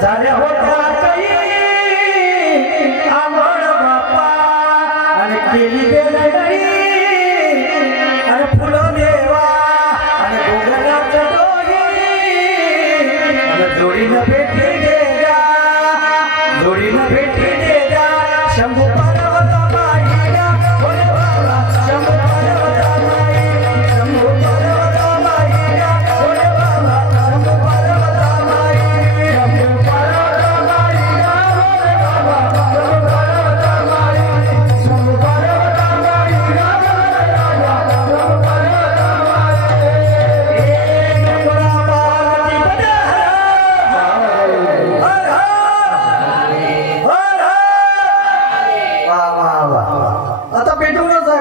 झाल्या होत्या केली बेलगडी आणि फुलं देवा आणि गोगलाचं डोही आणि जोडीनं भेटी दे जा जोडीनं भेटी दे जा. शंभू पार्वता माई गा बोले बाबा शंभू पार्वता माई शंभू पार्वता माई गा बोले बाबा शंभू पार्वता माई शंभू पार्वता माई गा बोले बाबा शंभू पार्वता माई शंभू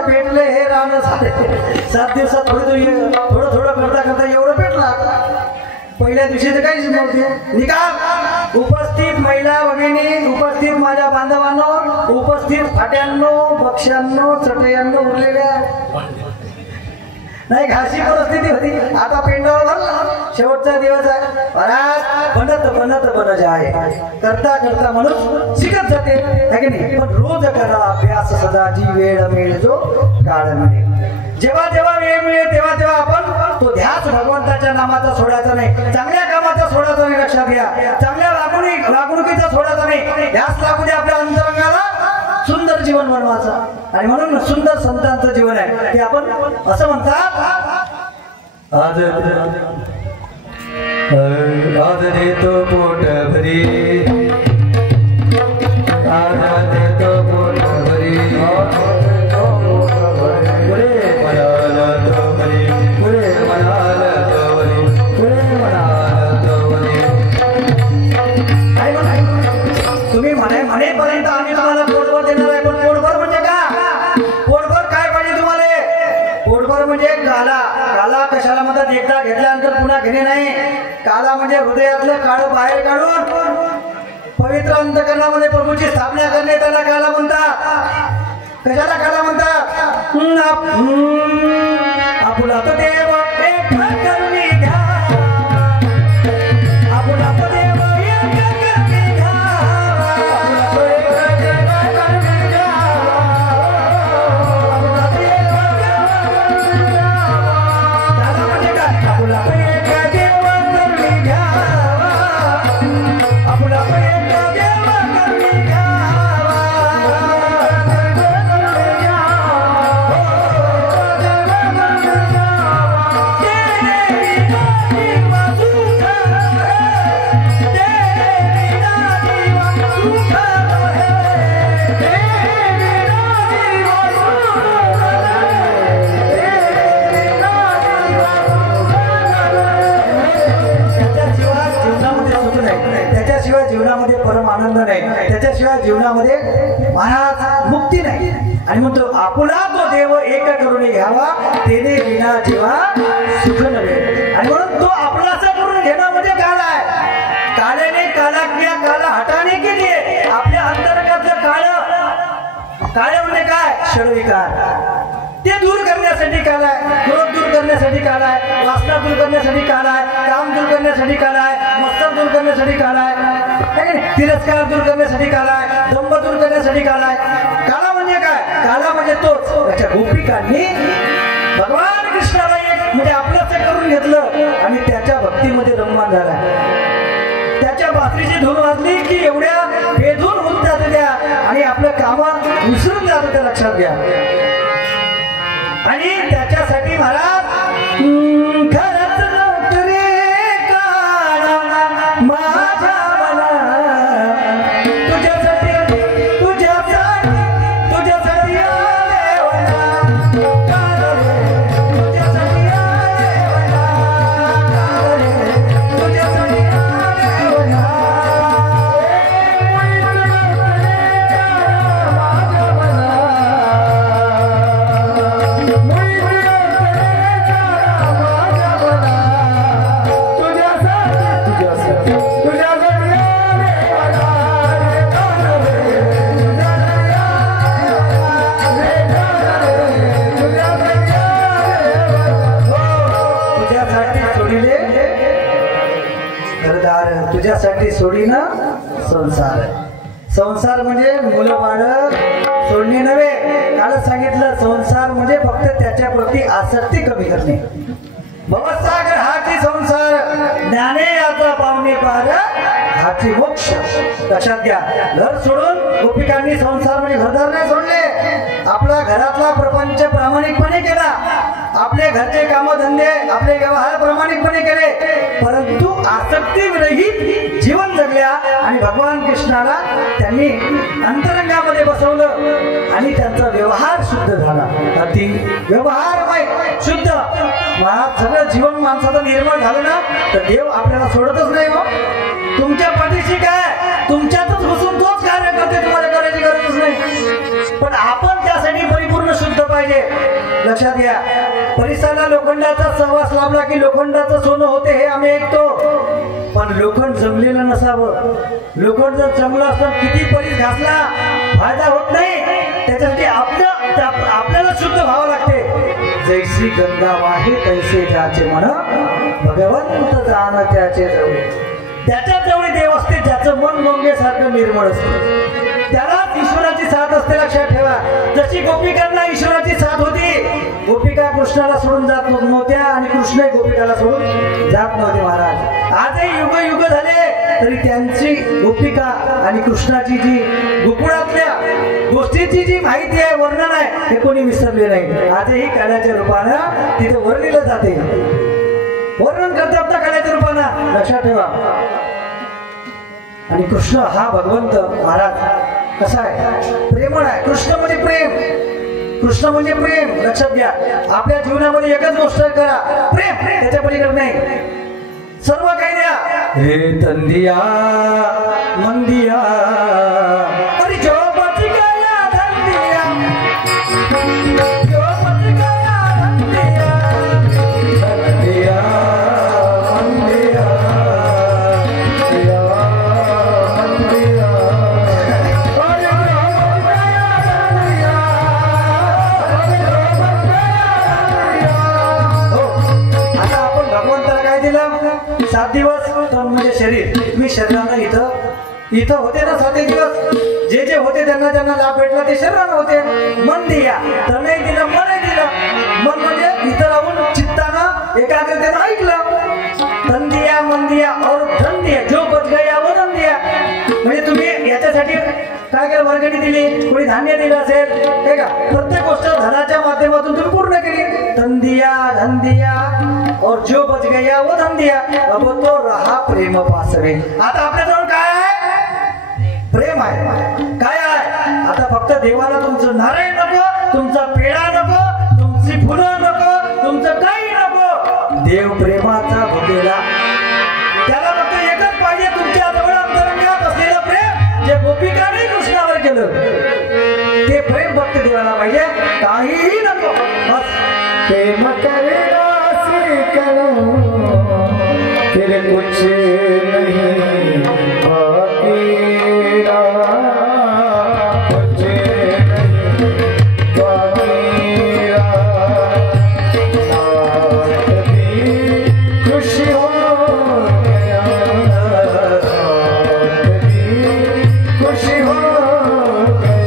पेटले हे राहणं झाले. 7 दिवसात थोडं करता एवढं पेटला. पहिल्या दिवशी तर काहीच नव्हते. निकाल उपस्थित उपस्थित महिला भगिनी, उपस्थित माझ्या बांधवांनो, उपस्थित फाट्यांनो, बक्षांनो, चटयांनो, उरलेल्या नाही घाशी परिस्थिती होती. आता पेंडॉल भरला, शेवटचा दिवस आहे. महाराज बनत आहे. करता करता माणूस शिकत जाते है की नाही. पण रोज करा अभ्यास सदा, जी वेळ मिळेल जो काळ मिळेल. जेव्हा जेव्हा वेळ मिळेल तेव्हा तेव्हा आपण तो ध्यास भगवंताच्या नामाचा सोडायचा नाही, चांगल्या कामाचा सोडायचा नाही. लक्षात घ्या, चांगल्या वागणुकीचा सोडायचा नाही. ध्यास लागू दे आपल्या अंतरंगाला, सुंदर जीवन बनवायचं. आणि म्हणून सुंदर संतांचं जीवन आहे ते आपण असं म्हणतात. आज देतो पोट भरी, आज देतो पोट भरी, पुढे म्हणाल तो भरी, पुढे म्हणाल तो भरी, पुढे म्हणाल तो भरी. तुम्ही म्हणेपर्यंत आम्ही तुम्हाला पोटभर देणार आहे. पण पोटभर म्हणजे का? पोटभर काय पाहिजे तुम्हाला? पोटभर म्हणजे काला. काला कशाला म्हणतात? एकदा घेतल्यानंतर पुन्हा घेणे नाही. काला म्हणजे हृदयातलं काळं बाहेर काढून पवित्र अंतकरणामध्ये प्रभूची स्थापना करणे, त्याला काला म्हणतात. कशाला काला म्हणतात? आपुला तो देव एक करुणी घ्या, आपुला तो देव एक करुणी घ्या, जीवनामध्ये परम आनंद नाही, त्याच्याशिवाय जीवनामध्ये महाराज मुक्ती नाही. आणि म्हणतो आपुला तो देव एक करून घ्यावा, तेने विना जीवा सुख नव्हे. आणि म्हणून तो आपलासा करून घेणं म्हणजे काला आहे. काल्याने काला किया, काला हटाने केली. आपल्या अंतर्गतलं काळ म्हणजे काय? षडविकार. ते दूर करण्यासाठी काला आहे. क्रोध दूर करण्यासाठी काला आहे, वासना दूर करण्यासाठी काला आहे, काम दूर करण्यासाठी काला आहे, मत्सर दूर करण्यासाठी काला आहे, तिरस्कार दूर करण्यासाठी काला आहे, दंभ दूर करण्यासाठी काला आहे. काला म्हणजे काय? काला म्हणजे तोच. त्याच्या गोपिकांनी भगवान कृष्णाला एक म्हणजे आपलंच करून घेतलं आणि त्याच्या भक्तीमध्ये रममान झाला. त्याच्या बासरीची धून वाजली की एवढ्या बेधून होऊन जात त्या आणि आपलं काम विसरून जात त्या. लक्षात घ्या. आणि त्याच्यासाठी महाराज खरंच नोकरी काढा माझ्या मना, तुझ्यासाठी आले वना, तुझ्यासाठी आले वना, तुझ्यासाठी आले वना. तुझ्यासाठी सोडीन संसार. संसार म्हणजे मुलं बाळ सोडणे नव्हे. काल सांगितलं संसार म्हणजे फक्त त्याच्याप्रती आसक्ती कमी करणे. भवसागर हाची संसार, ज्ञाने याचा पावणे पार हाची मोक्ष. लक्षात घ्या. घर सोडून गोपिकांनी संसार म्हणजे घरदार नाही सोडले. आपला घरातला प्रपंच प्रामाणिकपणे केला, आपले घरचे कामधंदे आपले व्यवहार प्रामाणिकपणे केले, परंतु आसक्ती रहित जीवन जगल्या आणि भगवान कृष्णाला त्यांनी अंतरंगामध्ये बसवलं आणि त्यांचा व्यवहार शुद्ध झाला. अति व्यवहारमय शुद्ध महाराज सगळं जीवन माणसाचं निर्मळ झालं ना तर देव आपल्याला सोडतच नाही. हो तुमच्या पाठीशी काय? तुमच्यातच बसून तोच कार्य करते, तुम्हाला करायची गरजच नाही. पण आपण त्यासाठी परिपूर्ण शुद्ध पाहिजे. लक्षात घ्या. परिसराला लोखंडाचा सहवास लाभला की लोखंडाचं सोनं होते हे आम्ही ऐकतो. पण लोखंड जमलेलं नसावं. लोखंड जर जमलं असतं किती परीस घासला फायदा होत नाही. त्याच्यासाठी आपल्याला शुद्ध व्हावं लागते. जैसी गंगा वाहे तैसे ज्याचे म्हण भगवंत जाण त्याचे जवळ. त्याच्या जवळ देव असते ज्याचं मन गंगेसारखं निर्मळ असते. त्याला ईश्वराची साथ असते. लक्षात ठेवा. जशी गोपिकांना ईश्वराची साथ होती, गोपिका कृष्णाला सोडून जात नव्हत्या आणि कृष्ण गोपिकाला सोडून जात नव्हते. महाराज आजही युग युग झाले तरी त्यांची गोपिका आणि कृष्णाची जी गोकुळातल्या गोष्टीची जी माहिती आहे, वर्णन आहे, हे कोणी विसरले नाही. आजही काळाच्या रूपानं तिथे वर्णिलं जाते. वर्णन करतात ना काळाच्या रूपानं. लक्षात ठेवा. आणि कृष्ण हा भगवंत महाराज कसा आहे? प्रेमळ आहे. कृष्ण म्हणजे प्रेम. कृष्ण म्हणजे प्रेम. लक्षात घ्या. आपल्या जीवनामध्ये एकच गोष्ट करा, प्रेम. त्याच्या पलीकडे नाही. सर्व काही द्या. हे तंदिया मंदिया अरे जो बच गया धंदिया, जो बच गया धंदिया, धंदिया मंदिया या मंदिया अरे जो बच गया धंदिया, अरे जो बच गया धंदिया. हो, आता आपण भगवंताला काय दिलं? 7 दिवस. तन म्हणजे शरीर. मी शरीरानं इथं होते ना 7 दिवस. जे जे होते त्यांना लाभ भेटला ते शरीरानं होते. मन दिया, तनही दिलं, मनही दिलं. मन म्हणजे इथं राहून चित्तानं एकाग्रतेनं ऐकलं. तन दिया, मन दिया और धन दिया. जो बच गया वो धन दिया. म्हणजे तुम्ही याच्यासाठी काय काय वर्गणी दिली, कोणी धान्य दिलं असेल, हे का? प्रत्येक गोष्ट धनाच्या माध्यमातून तुम्ही पूर्ण केली. धन दिया, धन दिया और जो बच गया वो धन दिया. अब तो रहा प्रेम पासवे. आता आपल्याजवळ काय आहे? प्रेम आहे. काय आहे? आता फक्त देवाला तुमचं नारायण नको, तुमचा पेढा नको, तुमची फुलं नको, तुमचं काही नको. देव प्रेमाचा भुकेला. त्याला फक्त एकच पाहिजे, तुमच्या जवळ अंतरंगात असलेलं प्रेम जे गोपिकांनी कृष्णावर केलं ते प्रेम फक्त देवाला पाहिजे. काहीही नको. बस प्रेम करेगा तेरे कुछ नहीं बाकी रहा, कुछ नहीं बाकी रहा. कभी खुशी हो गया, कभी खुशी हो गया.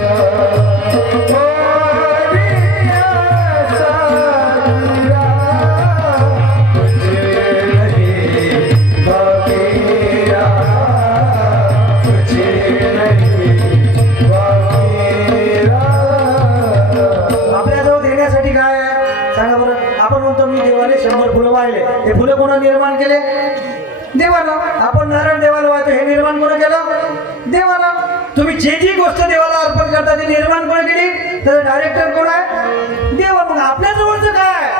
हे फुलं कोणा निर्माण केले? देवाला. आपण नारायण देवाला वाहतो, हे निर्माण कोण केलं? देवाला. तुम्ही जे जी गोष्ट देवाला अर्पण करता ती निर्माण कोण केली? तर डायरेक्टर कोण आहे? देवा. मग आपल्या जवळचं काय?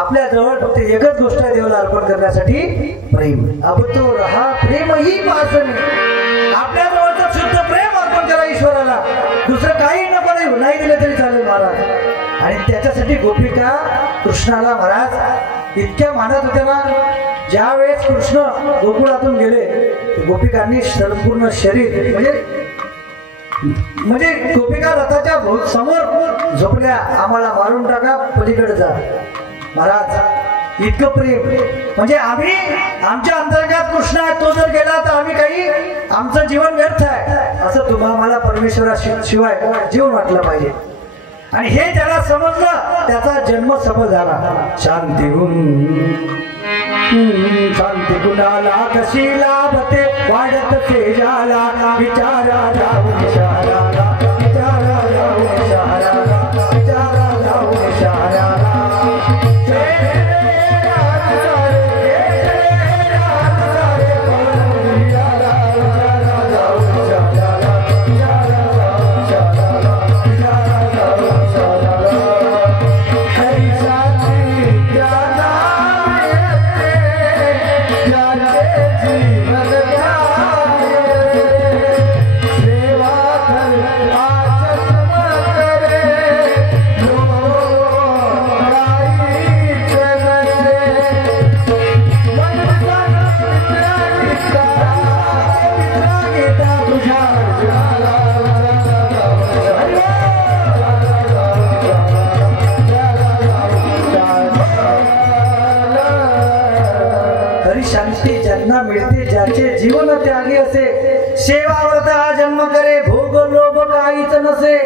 आपल्या जवळ फक्त एकच गोष्ट आहे देवाला अर्पण करण्यासाठी, प्रेम. अब तो रहा प्रेम ही पासने. आपल्या जवळचं शुद्ध प्रेम अर्पण करा ईश्वराला. दुसरं काही नको, नाही दिलं तरी चालेल महाराज. आणि त्याच्यासाठी गोपिका कृष्णाला महाराज इतक्या मानत होत्या ना. ज्या वेळेस कृष्ण गोकुळातून गेले, गोपिकांनी संपूर्ण शरीर म्हणजे गोपिका रथाच्या समोर झोपल्या. आम्हाला मारून टाका, पलीकडे जा. महाराज इतकं प्रेम. म्हणजे आम्ही आमच्या अंतर्गत कृष्ण आहे, तो जर गेला तर आम्ही काही आमचं जीवन व्यर्थ आहे असं तुम्हाला परमेश्वराशिवाय जीवन वाटलं पाहिजे. आणि हे ज्याला समजलं त्याचा जन्म सफल झाला. शांती कुणाला कशी लाभते वाढत ते जाला. विचारा जाऊन शहराला, विचारा जाऊन शहराला, विचारा जाऊन शहराला. जीवन त्यागी असे सेवाव्रत हा जन्म करे भोग लोभ काहीच नसे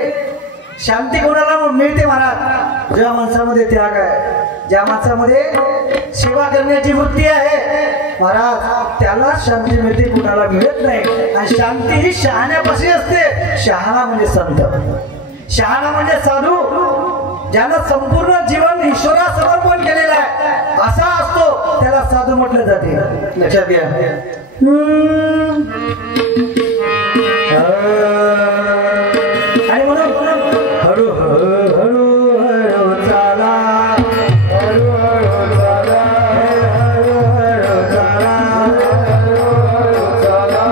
शांती कोणाला मिळते महाराज ज्या माणसामध्ये त्याग आहे ज्या माणसामध्ये सेवा करण्याची वृत्ती आहे महाराज त्याला शांती मिळते कुणाला मिळत नाही आणि शांती ही शहाण्यापाशी असते शहाणा म्हणजे संत शहाणा म्हणजे साधू ज्याला संपूर्ण जीवन ईश्वरा समर्पण केलेलं आहे असा असतो त्याला साधू म्हटले जाते लक्षात घ्या आणि म्हणून हळू हळू हळू चाला हळू हळू चाला हळू हळू चाला हळू चाला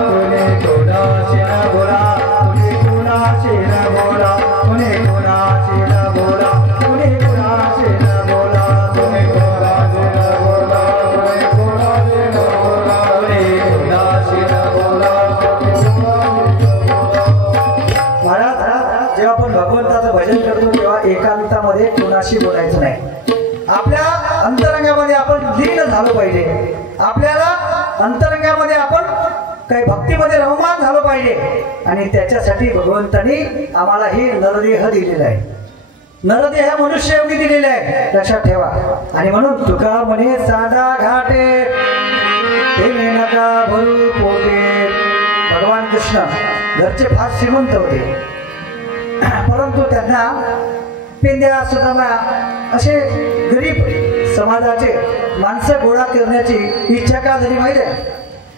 कोणी कोणाशी न बोला कोणी कोणाशी न बोला कोणी कोणाशी न बोला कोणी कोणाशी न बोला कोणी कोणाशी न बोला कोणी कोणाशी न बोला कोणी कोणाशी न बोला महाराज जेव्हा आपण भगवंताचं भजन करतो तेव्हा एकांतामध्ये कोणाशी बोलायचं नाही आपल्या अंतरंगामध्ये आपण लीन झालो पाहिजे आपल्याला अंतरंगामध्ये आपण काही भक्तीमध्ये रममान झालो पाहिजे आणि त्याच्यासाठी भगवंतानी आम्हाला ही नरदेह दिलेला आहे नरदेह मनुष्य योगी दिलेले आहे लक्षात ठेवा आणि म्हणून तुका म्हणे साधा घाटे ते नका भरू पोटे भगवान कृष्ण घरचे फार श्रीमंत होते परंतु त्यांना पेंद्या सुदामा असे गरीब समाजाचे माणसं गोळा करण्याची इच्छा का झाली माहिती आहे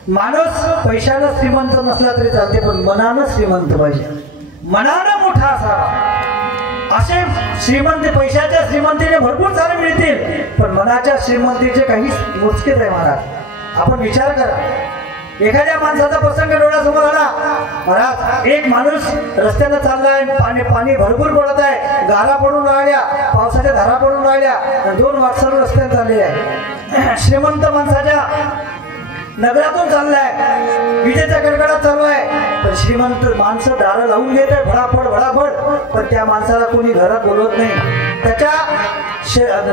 माणूस पैशाला श्रीमंत नसला तरी चालते पण मनानं श्रीमंत पाहिजे मनानं मोठा असावा असे श्रीमंत पैशाच्या श्रीमंतीने भरपूर सारे मिळतील पण मनाच्या श्रीमंतीचे काही मोजकेच आहे महाराज आपण विचार करा एखाद्या माणसाचा प्रसंग डोळ्यासमोर आला महाराज एक माणूस रस्त्यानं चाललाय पाणी भरपूर पडत आहे गारा पडून राहिल्या पावसाच्या धारा पडून राहिल्या 2 वाटसरू रस्त्यात चालले आहे श्रीमंत माणसाच्या नगरातून चाललाय विजेच्या कडकडात चालू आहे पण श्रीमंत माणसं दारं लावून घेत आहे भडाफड भडाफड पण त्या माणसाला कोणी घरात बोलवत नाही त्याच्या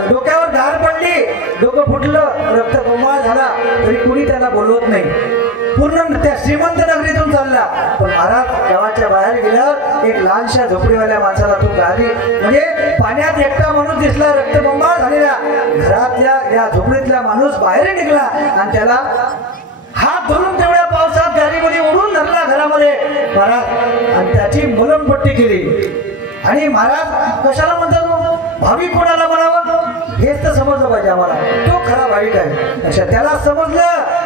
डोक्यावर गार पडली डोकं फुटलं रक्त गोमाळ झाला तरी कोणी त्याला बोलवत नाही पूर्ण त्या श्रीमंत नगरीतून चालला पण महाराज गावाच्या बाहेर गेल्यावर एक लहानशा झोपडीवाल्या माणसाला तो गाडी म्हणजे पाण्यात एकटा माणूस दिसला रक्तबंबाळ झालेला घरातल्या या झोपडीतला माणूस बाहेर निघाला आणि त्याला हात धरून तेवढ्या पावसात गाडीमध्ये ओढून धरला घरामध्ये महाराज आणि त्याची मलमपट्टी केली आणि महाराज कशाला म्हणतात भाविक कोणाला म्हणावं हेच तर समजलं पाहिजे आम्हाला तो खरा भाविक आहे अशा त्याला समजलं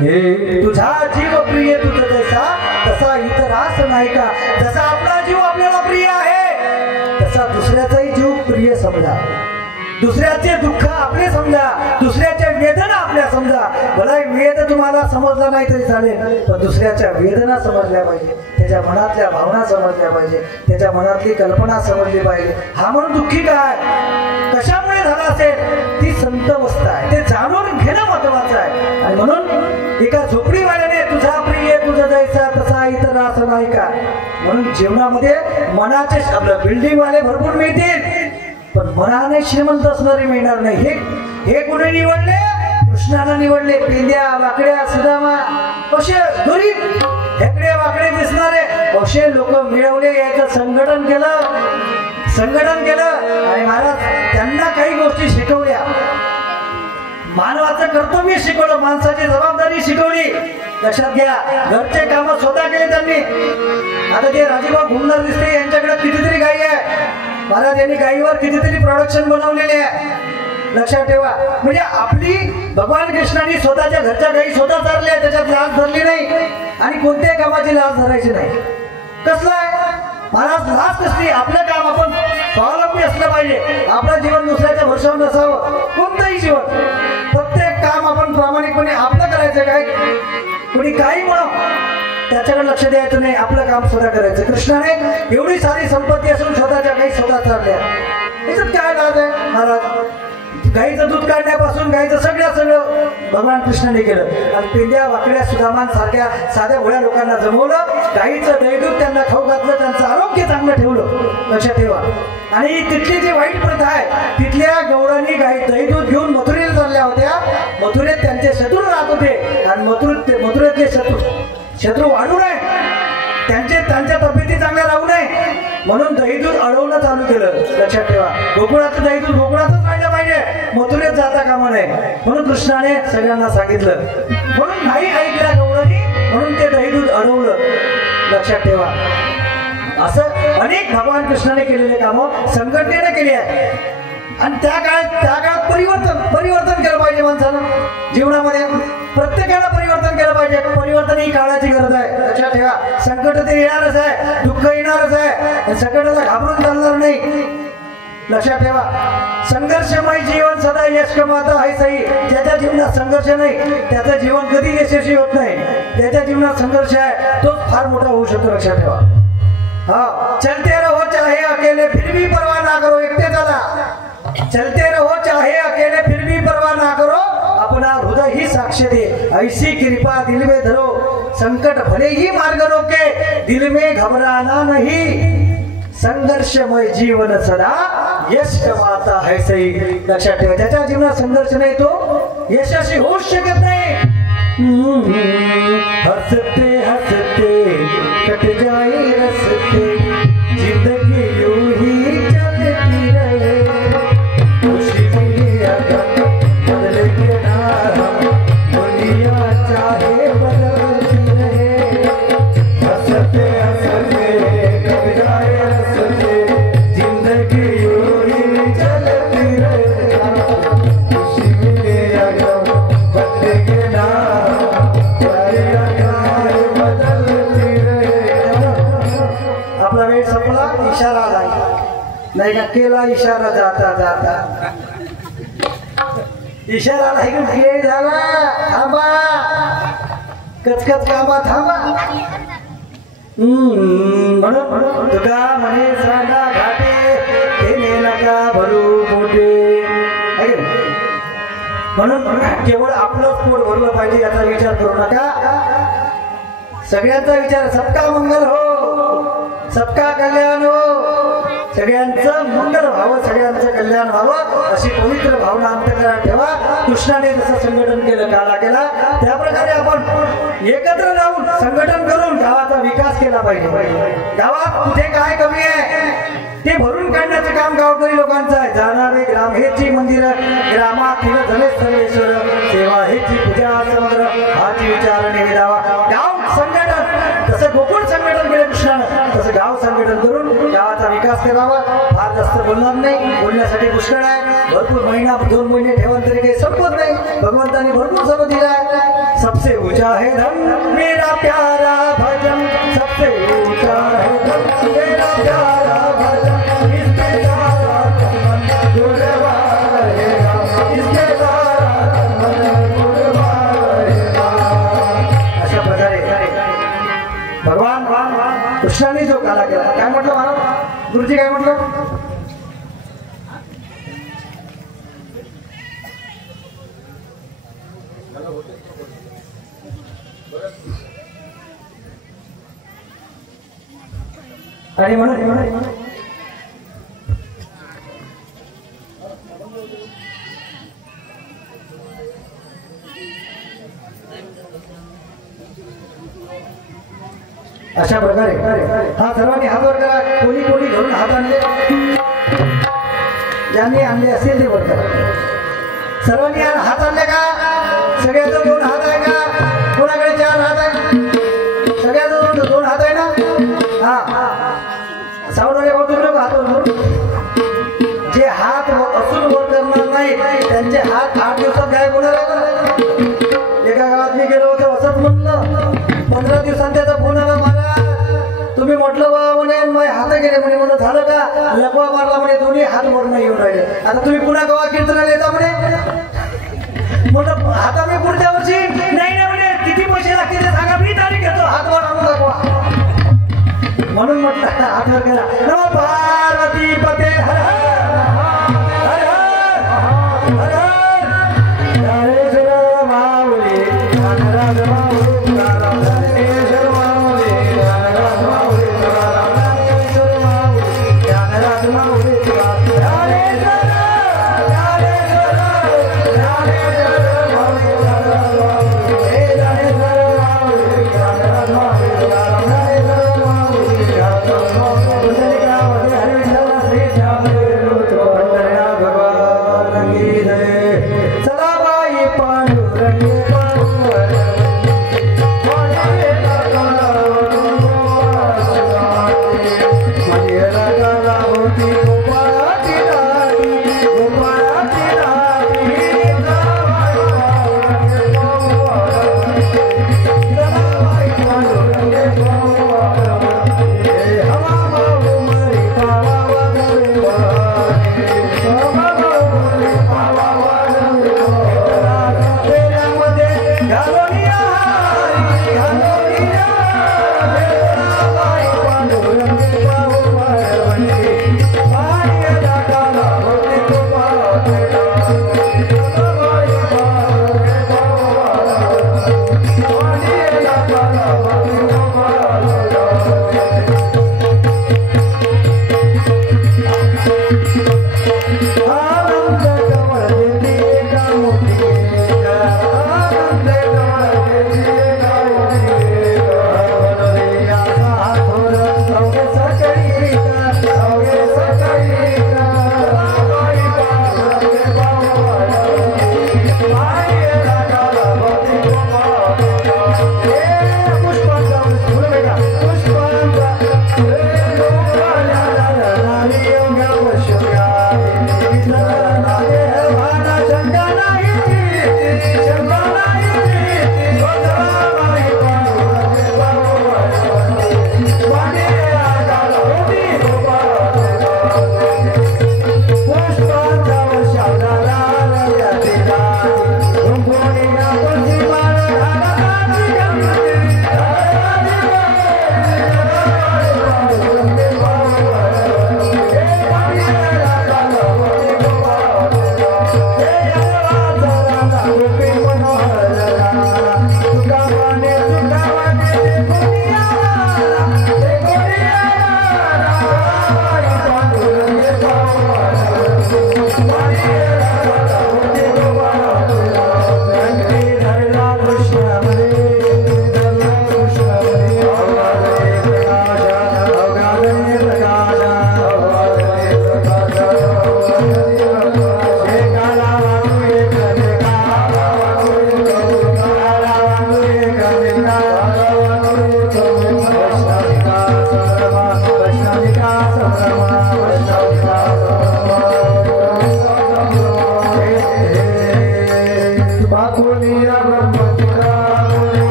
हे तुझा जीव प्रिय तुझं जैसा तसा इतरास नाही का जसा आपला जीव आपल्याला प्रिय आहे तसा दुसऱ्याचाही जीव प्रिय समजा दुसऱ्याचे दुःख आपले समजा दुसऱ्याच्या वेदना आपल्या समजा भला वेद तुम्हाला समजला नाही तरी चालेल पण दुसऱ्याच्या वेदना समजल्या पाहिजे त्याच्या मनातल्या भावना समजल्या पाहिजे त्याच्या मनातली कल्पना समजली पाहिजे हा म्हणून दुःखी काय कशामुळे झाला असेल ती संत अवस्था आहे ते जाणून घेणं महत्वाचं आहे आणि म्हणून एका झोपडीवाल्याने तुझा प्रिय तुझा जैसा तसा इतर असं नाही का म्हणून जीवनामध्ये मनाचे आपलं बिल्डिंग वाले भरपूर मिळतील पण मनाने श्रीमंत असणारे मिळणार नाही हे कुठे निवडले कृष्णाला निवडले पेंद्या वाकड्या सुदामा असे गरीब हेकडे वाकडे दिसणारे असे लोक मिळवले याचं संघटन केलं आणि महाराज त्यांना काही गोष्टी शिकवल्या मानवाचं कर्तव्य शिकवलं माणसाची जबाबदारी शिकवली लक्षात घ्या घरचे काम स्वतः केले त्यांनी आता ते राजीबा घुमणार दिसते यांच्याकडे कितीतरी गायी आहे महाराज यांनी गायीवर कितीतरी प्रोडक्शन बनवलेले आहे लक्षात ठेवा म्हणजे आपली भगवान कृष्णाने स्वतःच्या घरच्या गायी स्वतः चालल्या त्याच्यात लाज धरली नाही आणि कोणत्याही कामाची लाज धरायची नाही कसलं आहे महाराज लाज कसली आपलं काम आपण स्वावलंबी असलं पाहिजे आपलं जीवन दुसऱ्याच्या भरवशावर नसावं कोणतंही जीवन प्रत्येक काम आपण प्रामाणिकपणे आपलं करायचं काय कोणी काही म्हणा त्याच्याकडे लक्ष द्यायचं नाही आपलं काम स्वतः करायचं कृष्णाने एवढी सारी संपत्ती असून स्वतःच्या काही स्वतः चालल्या याच्यात काय लाज आहे महाराज गाईचं दूध काढण्यापासून गाईचं सगळं भगवान कृष्णाने केलं आणि पेंद्या वाकड्या सुदामान सारख्या साध्या भोळ्या लोकांना जमवलं गाईचं दहीदूध त्यांना खाऊ घातलं त्यांचं आरोग्य चांगलं ठेवलं लक्षात ठेवा आणि तिथली जी वाईट प्रथा आहे तिथल्या गौडांनी गाई दहीदूध घेऊन मथुरेला चालल्या होत्या मथुरेत त्यांचे शत्रू राहत होते आणि मथुरेतले शत्रू शत्रू वाढू नये, त्यांच्या तब्येती चांगल्या राहू नये म्हणून दही दूध अडवणं चालू केलं. लक्षात ठेवा, गोकुळाचं दही दूध गोकुळातच राहिलं पाहिजे, मथुरेत जाता कामा नये म्हणून कृष्णाने सगळ्यांना सांगितलं. म्हणून नाही ऐकला गवळणी, म्हणून ते दही दूध अडवलं. लक्षात ठेवा, असं अनेक भगवान कृष्णाने केलेले कामं संघटनेने केली आहे. आणि त्या काळात परिवर्तन केलं पाहिजे माणसानं जीवनामध्ये. प्रत्येकाला परिवर्तन केलं पाहिजे. परिवर्तन ही काळाची गरज आहे. लक्षात ठेवा, संकट ते येणारच आहे, दुःख येणारच आहे, संकटाला घाबरून चालणार नाही. लक्षात ठेवा, संघर्षमय जीवन सदा यश कमाता है सही. ज्याच्या जीवनात संघर्ष नाही त्याचं जीवन कधी यशस्वी होत नाही. ज्याच्या जीवनात संघर्ष आहे तोच फार मोठा होऊ शकतो. लक्षात ठेवा. हाँ, चलते रहो चाहे अकेले फिर भी परवाह ना करो. एकटे चला, चलते रहो चाहे अकेले फिर भी परवाह ना करो. अपना हृदय ही साक्ष्य दे, ऐसी कृपा दिल में धरो. संकट भले ही मार्ग रोके, दिल में घबराना नहीं. संघर्षमय जीवन सदा यश कमाता है सही. लक्षात ठेवा, ज्याच्या जीवनात संघर्ष नाही तो यशस्वी होऊच शकत नाही. हसते हसते कट जाए रस्ते, जिंदगी यूं ही चलती रहे. खुशी मिलिया बदले के नाम, दुनिया चाहे बदलती रहे. हसते हसते कट जाए रस्ते, जिंदगी यूं ही चलती रहे. खुशी मिलिया बदले के नाम, आपला वेळ संपला. इशारा आला नाही का, केला इशारा जाता जाता. इशारा नाही का, खेळ झाला, थांबा, कचकच कामा थांबा. म्हणून तुका म्हणे सांगा घाटे, ते नका भरू मोठे. म्हणून केवळ आपलं पोट भरलं पाहिजे याचा विचार करू नका. सगळ्यांचा विचार, सबका मंगल हो, सबका कल्याण हो. सगळ्यांचं मंगल व्हावं, सगळ्यांचं कल्याण व्हावं अशी पवित्र भावना अंतःकरणात ठेवा. कृष्णाने जसं संघटन केलं, काला केला, त्याप्रकारे आपण एकत्र राहून संघटन करून गावाचा विकास केला पाहिजे. गावात कुठे काय कमी आहे ते भरून काढण्याचं काम गावकरी लोकांचं आहे. जाणारे ग्राम हेची मंदिर, ग्रामातील झाले सर्वेश्वर, सेवा हेची पूजा समग्र, हाची विचार निवेदावा. गाव संघटन, तसं गोकुळ संघटन केलं कृष्णानं, तसं गाव संघटन करून गावाचा विकास करावा. फार जास्त बोलणार नाही, बोलण्यासाठी पुष्कळ आहे. भरपूर महिना 2 महिने ठेवून तरी काही संपत नाही. भगवंतानी भरपूर सर्व दिला आहे. सबसे ऊंचा है धन मेरा प्यारा भजन, सबसे ऊंचा है धन मेरा प्यारा भजन. अशा प्रकारे भगवान कृष्णाने जो काला केला, काय म्हटलं महाराज, गुरुजी काय म्हटलं, आणि म्हणून अशा प्रकारे हा सर्वांनी हात वर करा. कोणी कोणी घरून हात आणले, ज्यांनी आणले असेल ते वर करा. सर्वांनी हात आणले का? सगळ्याचं 2 हात आहे का? कोणाकडे 4 हात आहे? सगळ्याचं 2 हात आहे ना? हा, सावधाने बोलतो नको हात वर. जे हात असून वर करणार नाही त्यांचे हात 8 दिवसात गायब होणार आहे. एका गावात मी गेलो होतो, असंच म्हणलं, 15 दिवसांत त्याचा फोन आला, मला तुम्ही म्हटलं बा म्हणे हात गेले म्हणे. म्हणून झालं का? लपवा मारला म्हणे, दोन्ही हात वरून येऊन राहिले. आता तुम्ही पुन्हा गावा कीर्तनाला येता म्हणे. म्हटलं आता मी पुढच्या वर्षी नाही ना म्हणे, किती पैसे लागतील ते सांगा, मी तारीख घेतो, हात वर आणून दाखवा. म्हणून म्हटलं हात वर केला. नमो पार्वती पते हर हर हर हर हर.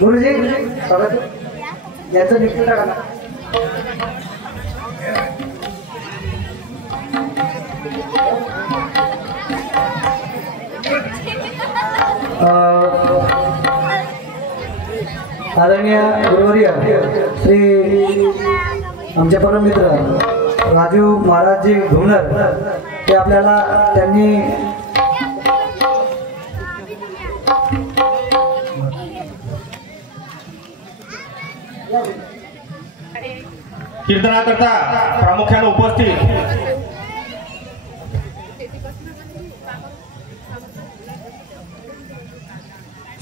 गुरुजी स्वागत याचं निश्चित टाका आदरणीय गुरुवर्य श्री आमचे परम मित्र राजू महाराजजी घुमनर ते आपल्याला त्यांनी कीर्तनाकरता प्रामुख्याने उपस्थित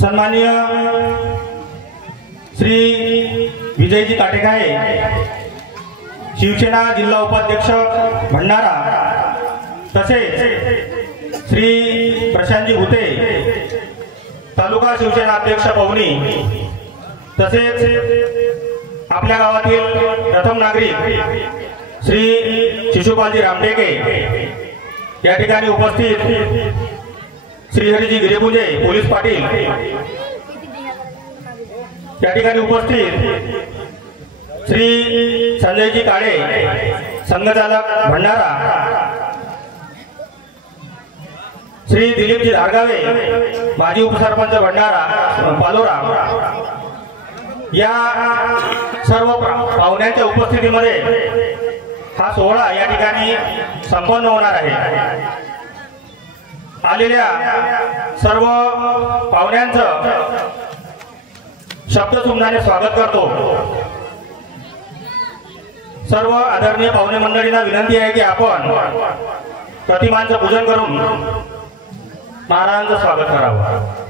सन्माननीय श्री विजयजी काटेकाळे शिवसेना जिल्हा उपाध्यक्ष भंडारा तसेच श्री प्रशांतजी भुते तालुका शिवसेना अध्यक्ष पवनी तसेच आपल्या गावातील प्रथम नागरिक श्री शिशुपालजी रामटेके या ठिकाणी उपस्थित श्रीहरीजी गिरेपुंजे पोलीस पाटील या ठिकाणी उपस्थित श्री संजयजी काळे संघचालक भंडारा, श्री दिलीपजी धारगावे माजी उपसरपंच भंडारा पालोरा या सर्व पाहुण्यांच्या उपस्थितीमध्ये हा सोहळा या ठिकाणी संपन्न होणार आहे। आलेल्या सर्व पाहुण्यांचं शब्दसुमनाने स्वागत करतो। सर्व आदरणीय पाहुणे मंडळींना विनंती आहे की आपण प्रतिमांचं पूजन करून महाराजांचं स्वागत करावं।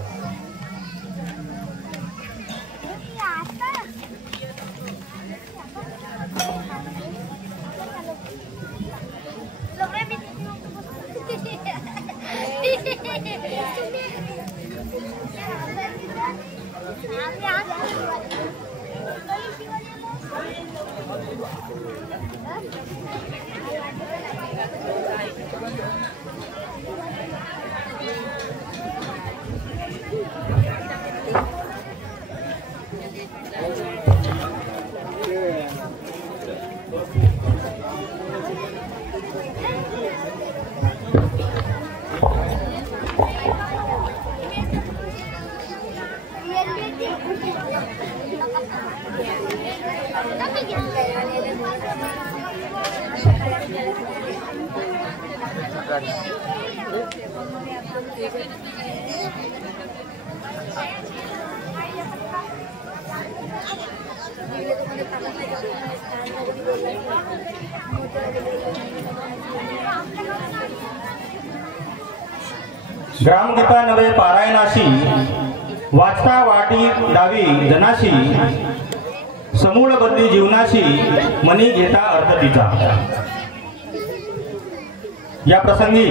ग्रामगीता नवे पारायणाशी वाचता वाटी डावी जनाशी समूळ बदली जीवनाशी मनी घेता अर्थ तिचा। या प्रसंगी